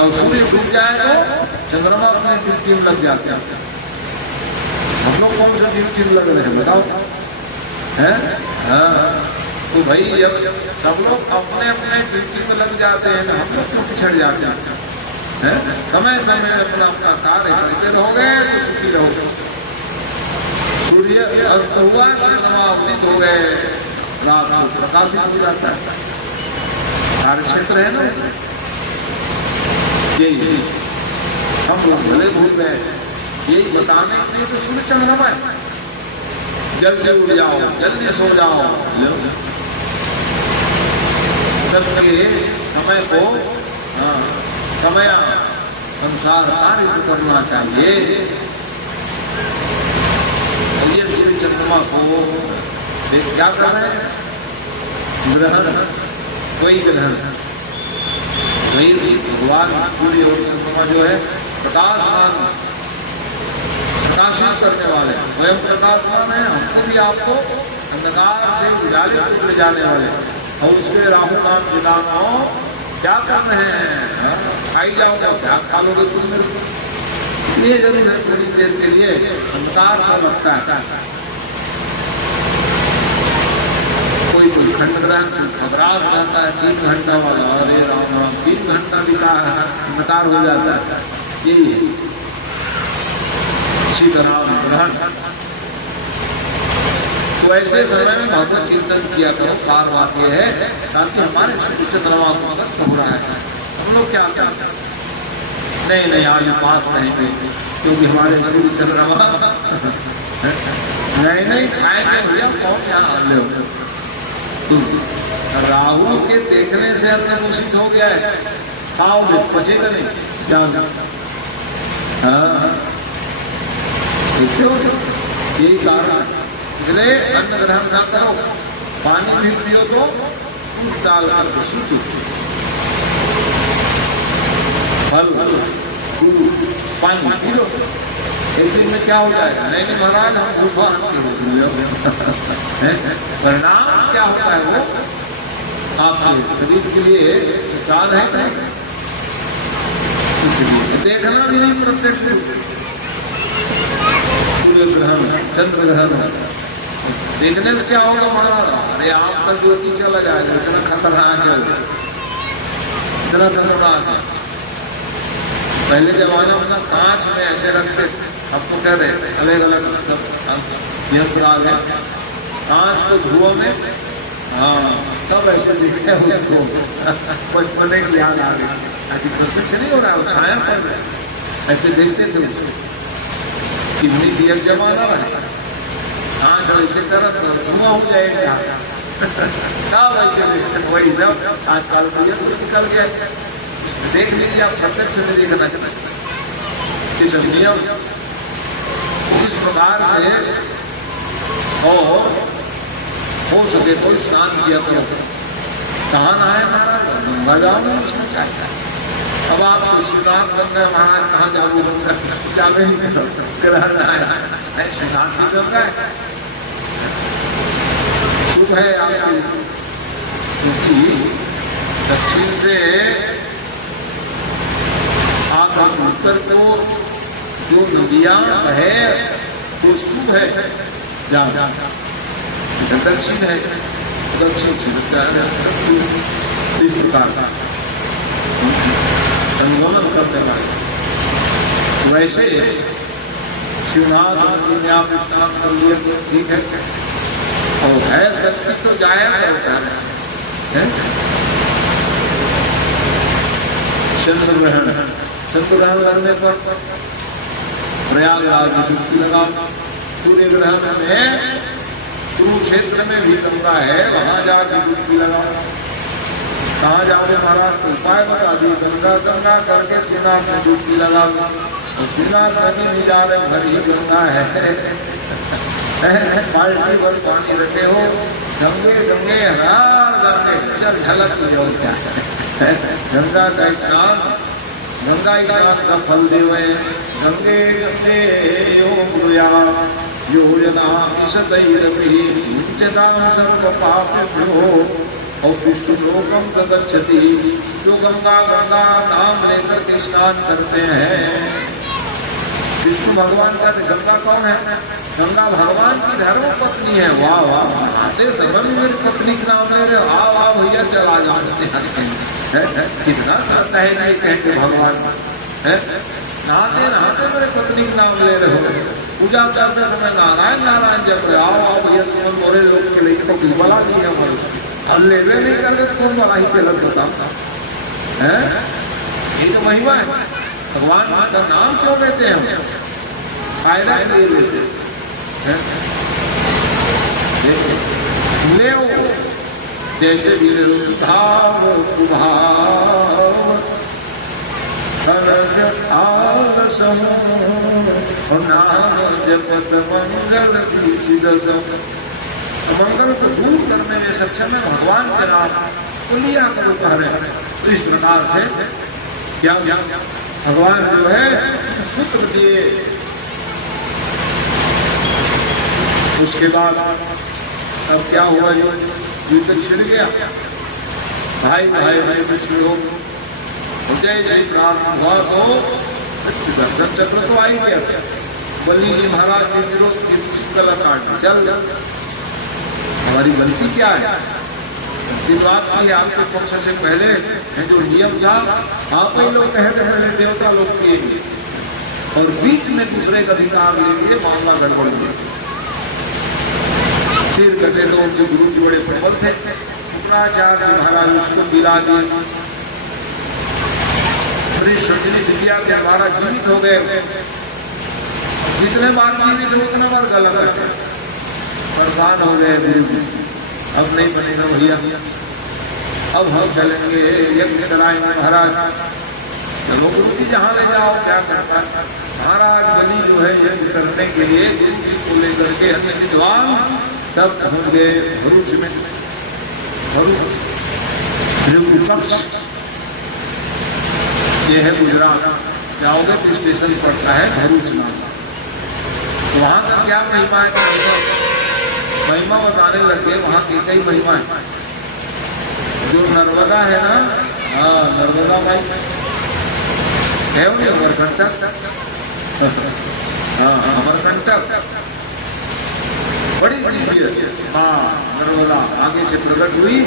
और सूर्य डूब जाए तो चंद्रमा अपने ड्यूटी में लग जाते हैं, हम लोग कौन सा ड्यूटी में लग रहे हैं बताओ, हैं? हाँ, तो भाई अब सब लोग अपने अपने ड्यूटी में लग जाते हैं, हम लोग क्यों पिछड़ जाते हैं? समय समय अपना अपना कार्य करते रहोगे तो सुखी रहोगे। सूर्य अस्त हुआ, चंद्रमा उदित हो गए, रात को प्रकाशित हो जाता है। कार्य क्षेत्र है ना यही, हम लोग भले भूल गए। यही बताने के लिए तो सूर्य चंद्रमा है। जल्दी उठ जाओ, जल्दी सो जाओ, सबके समय को समय अनुसार कार्य करना चाहिए। और ये सूर्य चंद्रमा को क्या कर रहे हैं? ग्रहण, कोई ग्रहण वही भगवान सूर्य और चंद्रमा जो है प्रकाशमान, प्रकाशित करने वाले, स्वयं प्रकाशमान है। हमको भी आपको अंधकार से उजाले को ले जाने वाले। और उसके राहु नाम जिलाओ क्या कर रहे हैं? खाई जाओगे, क्या खा लोगे तुम मेरे को? ये जरूर है थोड़ी देर के लिए अंधकार सा लगता है। कोई खंड ग्रहण खबरास रहता है 3 घंटा वाला, और ये राम 3 घंटा दिखा अंधकार हो जाता है। यही है सीताराम ग्रहण। तो ऐसे समय में भगवत चिंतन किया करो, सार बात यह है, ताकि हमारे सूर्य चंद्रमा को कष्ट हो रहा है। हम लोग क्या करते हैं? नहीं आज पास नहीं गए क्योंकि हमारे सूर्य चंद्रमा नहीं खाएंगे भैया, कौन यहाँ आ रहे हो? राहु के देखने से अन्न दूषित हो गया है, खाओगे पचेगा नहीं, जान। हाँ देखते हो, यही कारण है। इसलिए अन्न ग्रहण ना करो, पानी भी पियो तो कुछ डालकर शुद्ध फल दूध पानी पी लो। एक दिन में क्या हो जाएगा? नहीं महाराज हम भूखा परिणाम क्या होता है? वो आपके शरीर के लिए नुकसान है नहीं, इसलिए देखना भी नहीं प्रत्यक्ष सूर्य ग्रहण चंद्र ग्रहण देखने से क्या होगा महाराज? अरे आपका ज्योति चला जाएगा। इतना खतरनाक है, इतना खतरनाक है। पहले जमाना में कांच में ऐसे रखते, अब तो कह रहे अलग अलग सब यंत्र आ गए, कांच को धुआं में, हाँ तब ऐसे देखते हैं उसको। बचपने की याद आ गई, ताकि प्रत्यक्ष नहीं हो रहा है, छाया पड़ रहा है, ऐसे देखते थे उसको। कितनी दिया जमाना रहा, कांच ऐसे तरह धुआं हो जाएगा, तब ऐसे देखते। वही जब आजकल तो यंत्र निकल गया, देख लीजिए आप, प्रत्यक्ष में देखना इस नियम इस प्रकार से। और हो सके तो स्नान किया करो। कहाँ नहाए महाराज? गंगा जाओ ना, उसमें क्या है? अब आप श्रीनाथ गंगा महाराज कहाँ जाओगे? जावे नहीं ग्रहण नहाए, श्रीनाथ की गंगा है, शुभ है आपकी। क्योंकि दक्षिण से आकर उत्तर को जो नदियां है वो शुभ है, दक्षिण है, दक्षिण इस प्रकार का संगमन करने वाले। वैसे शिवनाथ नदी में आप स्नान कर लिए तो ठीक है, और है शक्ति तो जाया होता है। चंद्र ग्रहण करने पर प्रयागराज में डुबकी लगाओ। सूर्य ग्रहण में कुरुक्षेत्र में भी गंगा है, वहां जाकर डुबकी लगाओ। कहाँ जाओगे महाराज? तो उपाय बता दिए, गंगा गंगा करके श्रीनाथ में डुबकी लगाओ। और श्रीनाथ नदी नहीं जा रहे, भर ही गंगा है, बाल्टी भर पानी रखे हो, गंगे गंगे हरार गंगे, चल झलक लियो क्या है। गंगा का स्नान, गंगा स्नान का फल देवे। गंगे गंगे योगया योजना ईशतैरपि मुञ्चतां सर्वपापेभ्यो और विष्णुलोकम गच्छति। जो गंगा गंगा नाम लेकर के स्नान करते हैं विष्णु भगवान का गंगा कौन है? गंगा भगवान की धर्म पत्नी है। वाह वाह, नहाते समय मेरी पत्नी का नाम ले रहे हो, आओ आओ भैया चला जाओ। कितना साथ है नहीं कहते भगवान है, नहाते नहाते मेरे पत्नी का नाम ले रहे हो, पूजा करते समय नारायण नारायण जप रहे, आओ आओ भैया तुम मोरे लोग के लिए तो बला नहीं है हमारे, और लेवे नहीं करके कौन बड़ा ही गलत बताता है। ये तो महिमा है। भगवान का नाम क्यों लेते हैं हम? फायदा के लिए लेते हैं। ले जैसे धाव कुभाव नाम जपत मंगल की सिद्धसम। मंगल को दूर करने में सक्षम है भगवान के नाम तो लिया करो कह रहे। तो इस प्रकार से क्या भगवान जो है सूत्र दिए। उसके बाद अब क्या हुआ, जो युद्ध छिड़ गया, भाई भाई भाई कुछ लोग जैसे प्रार्थना हुआ तो सुदर्शन चक्र तो आ ही गया था। बलि जी महाराज के विरोध की गला काट चल, हमारी गलती क्या है? बात की आपके पक्ष से पहले जो नियम था आप ही लोग कहते पहले देवता लोग किए, और बीच में दूसरे का अधिकार ले लिए, मामला गड़बड़ गया। फिर कहते तो उनके गुरु जी बड़े प्रबल थे, शुक्राचार्य महाराज उसको गिरा दिए, सृजनी विद्या के द्वारा जीवित हो गए। जितने बार जीवित हो उतने बार गलत करते, परेशान हो गए गुरु जी, अब नहीं बनेगा भैया, अब हम चलेंगे यज्ञ कराएंगे महाराज। चलो गुरु जी जहाँ ले जाओ, क्या करता महाराज बलि जो है यज्ञ करने के लिए गुरु जी को लेकर के अन्य विद्वान तब पहुँच गए भरूच में। भरूच पक्ष ये है गुजरात, जाओगे तो स्टेशन पड़ता है भरूच नाम। वहाँ का क्या महिमा है, महिमा बताने लगे। वहाँ की कई महिमा है। जो नर्मदा है ना, हाँ नर्मदा भाई है उन्हें अमरकंटक, हाँ अमरकंटक बड़ी दिव्य, हाँ नर्मदा आगे से प्रकट हुई।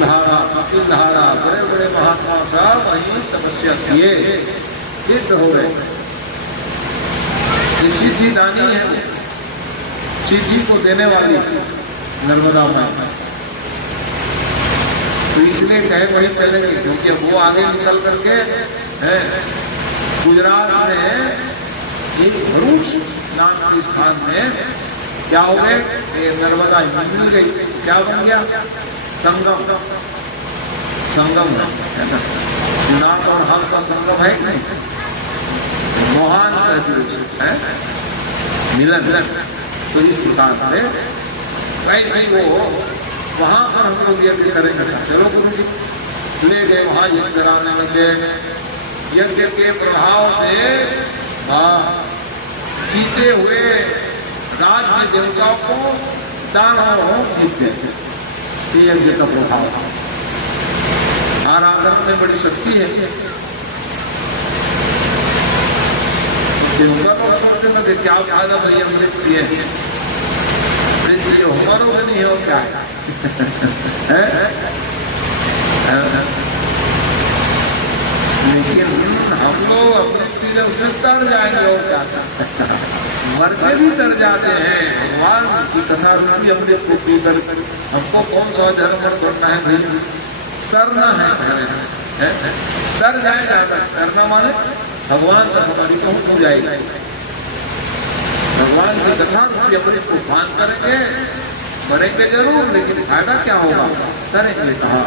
धारा कपिल धारा बड़े बड़े महात्मा सब वही तपस्या किए, सिद्ध हो गए। सिद्धि दानी है, सिद्धि को देने वाली नर्मदा माता। तो इसलिए कहे वही चलेंगे, क्योंकि अब वो आगे निकल करके है गुजरात में एक भरूच नाम के स्थान में क्या हो गए, नर्मदा मिल गई। क्या बन गया? संगम। संगम है ना, नाक और हाथ का संगम है नहीं, मोहान कहते हैं मिलन। तो इस प्रकार से कैसे वो वहाँ पर हम लोग यज्ञ करेंगे। चलो गुरु जी ले गए, वहाँ यज्ञ कराने लगे। यज्ञ के प्रभाव से जीते हुए राज्य देवताओं को दानवों जीत गए। यज्ञ का प्रभाव आराधना में बड़ी शक्ति है। देवता को सोचते लगे क्या फायदा भैया मुझे प्रिय है, प्रिय हमारों में नहीं हो क्या है? लेकिन हम लोग अपने पीले उसमें तर जाएंगे और क्या मर के भी तर जाते हैं। भगवान की कथा रूपी अपने को पीकर हमको कौन सा धर्म करना है भाई? करना है, तर जाएगा। करना माने भगवान तक हमारी पहुंच हो जाएगी। भगवान की कथा रूपी अपने को ध्यान करेंगे, मरेंगे जरूर, लेकिन फायदा क्या होगा? करेंगे कहा।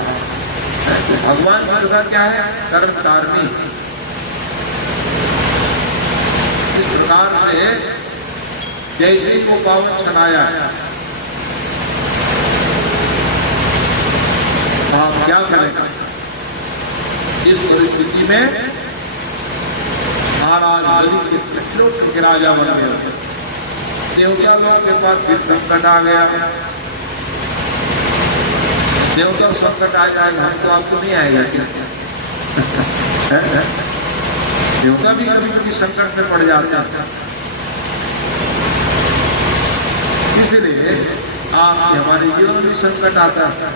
तो भगवान की कथा क्या है? कर्म कारणी। इस प्रकार से जैसे को पावन छनाया, आप क्या करें इस परिस्थिति में? महाराज बलि के राजा बन गए। देवता लोग के पास फिर संकट आ गया। देवता संकट आ जाएगा, हमको आपको नहीं आएगा क्या? देवता भी कभी कभी संकट में पड़ जाते हैं। इसलिए आप हमारे जीवन में भी संकट आता है,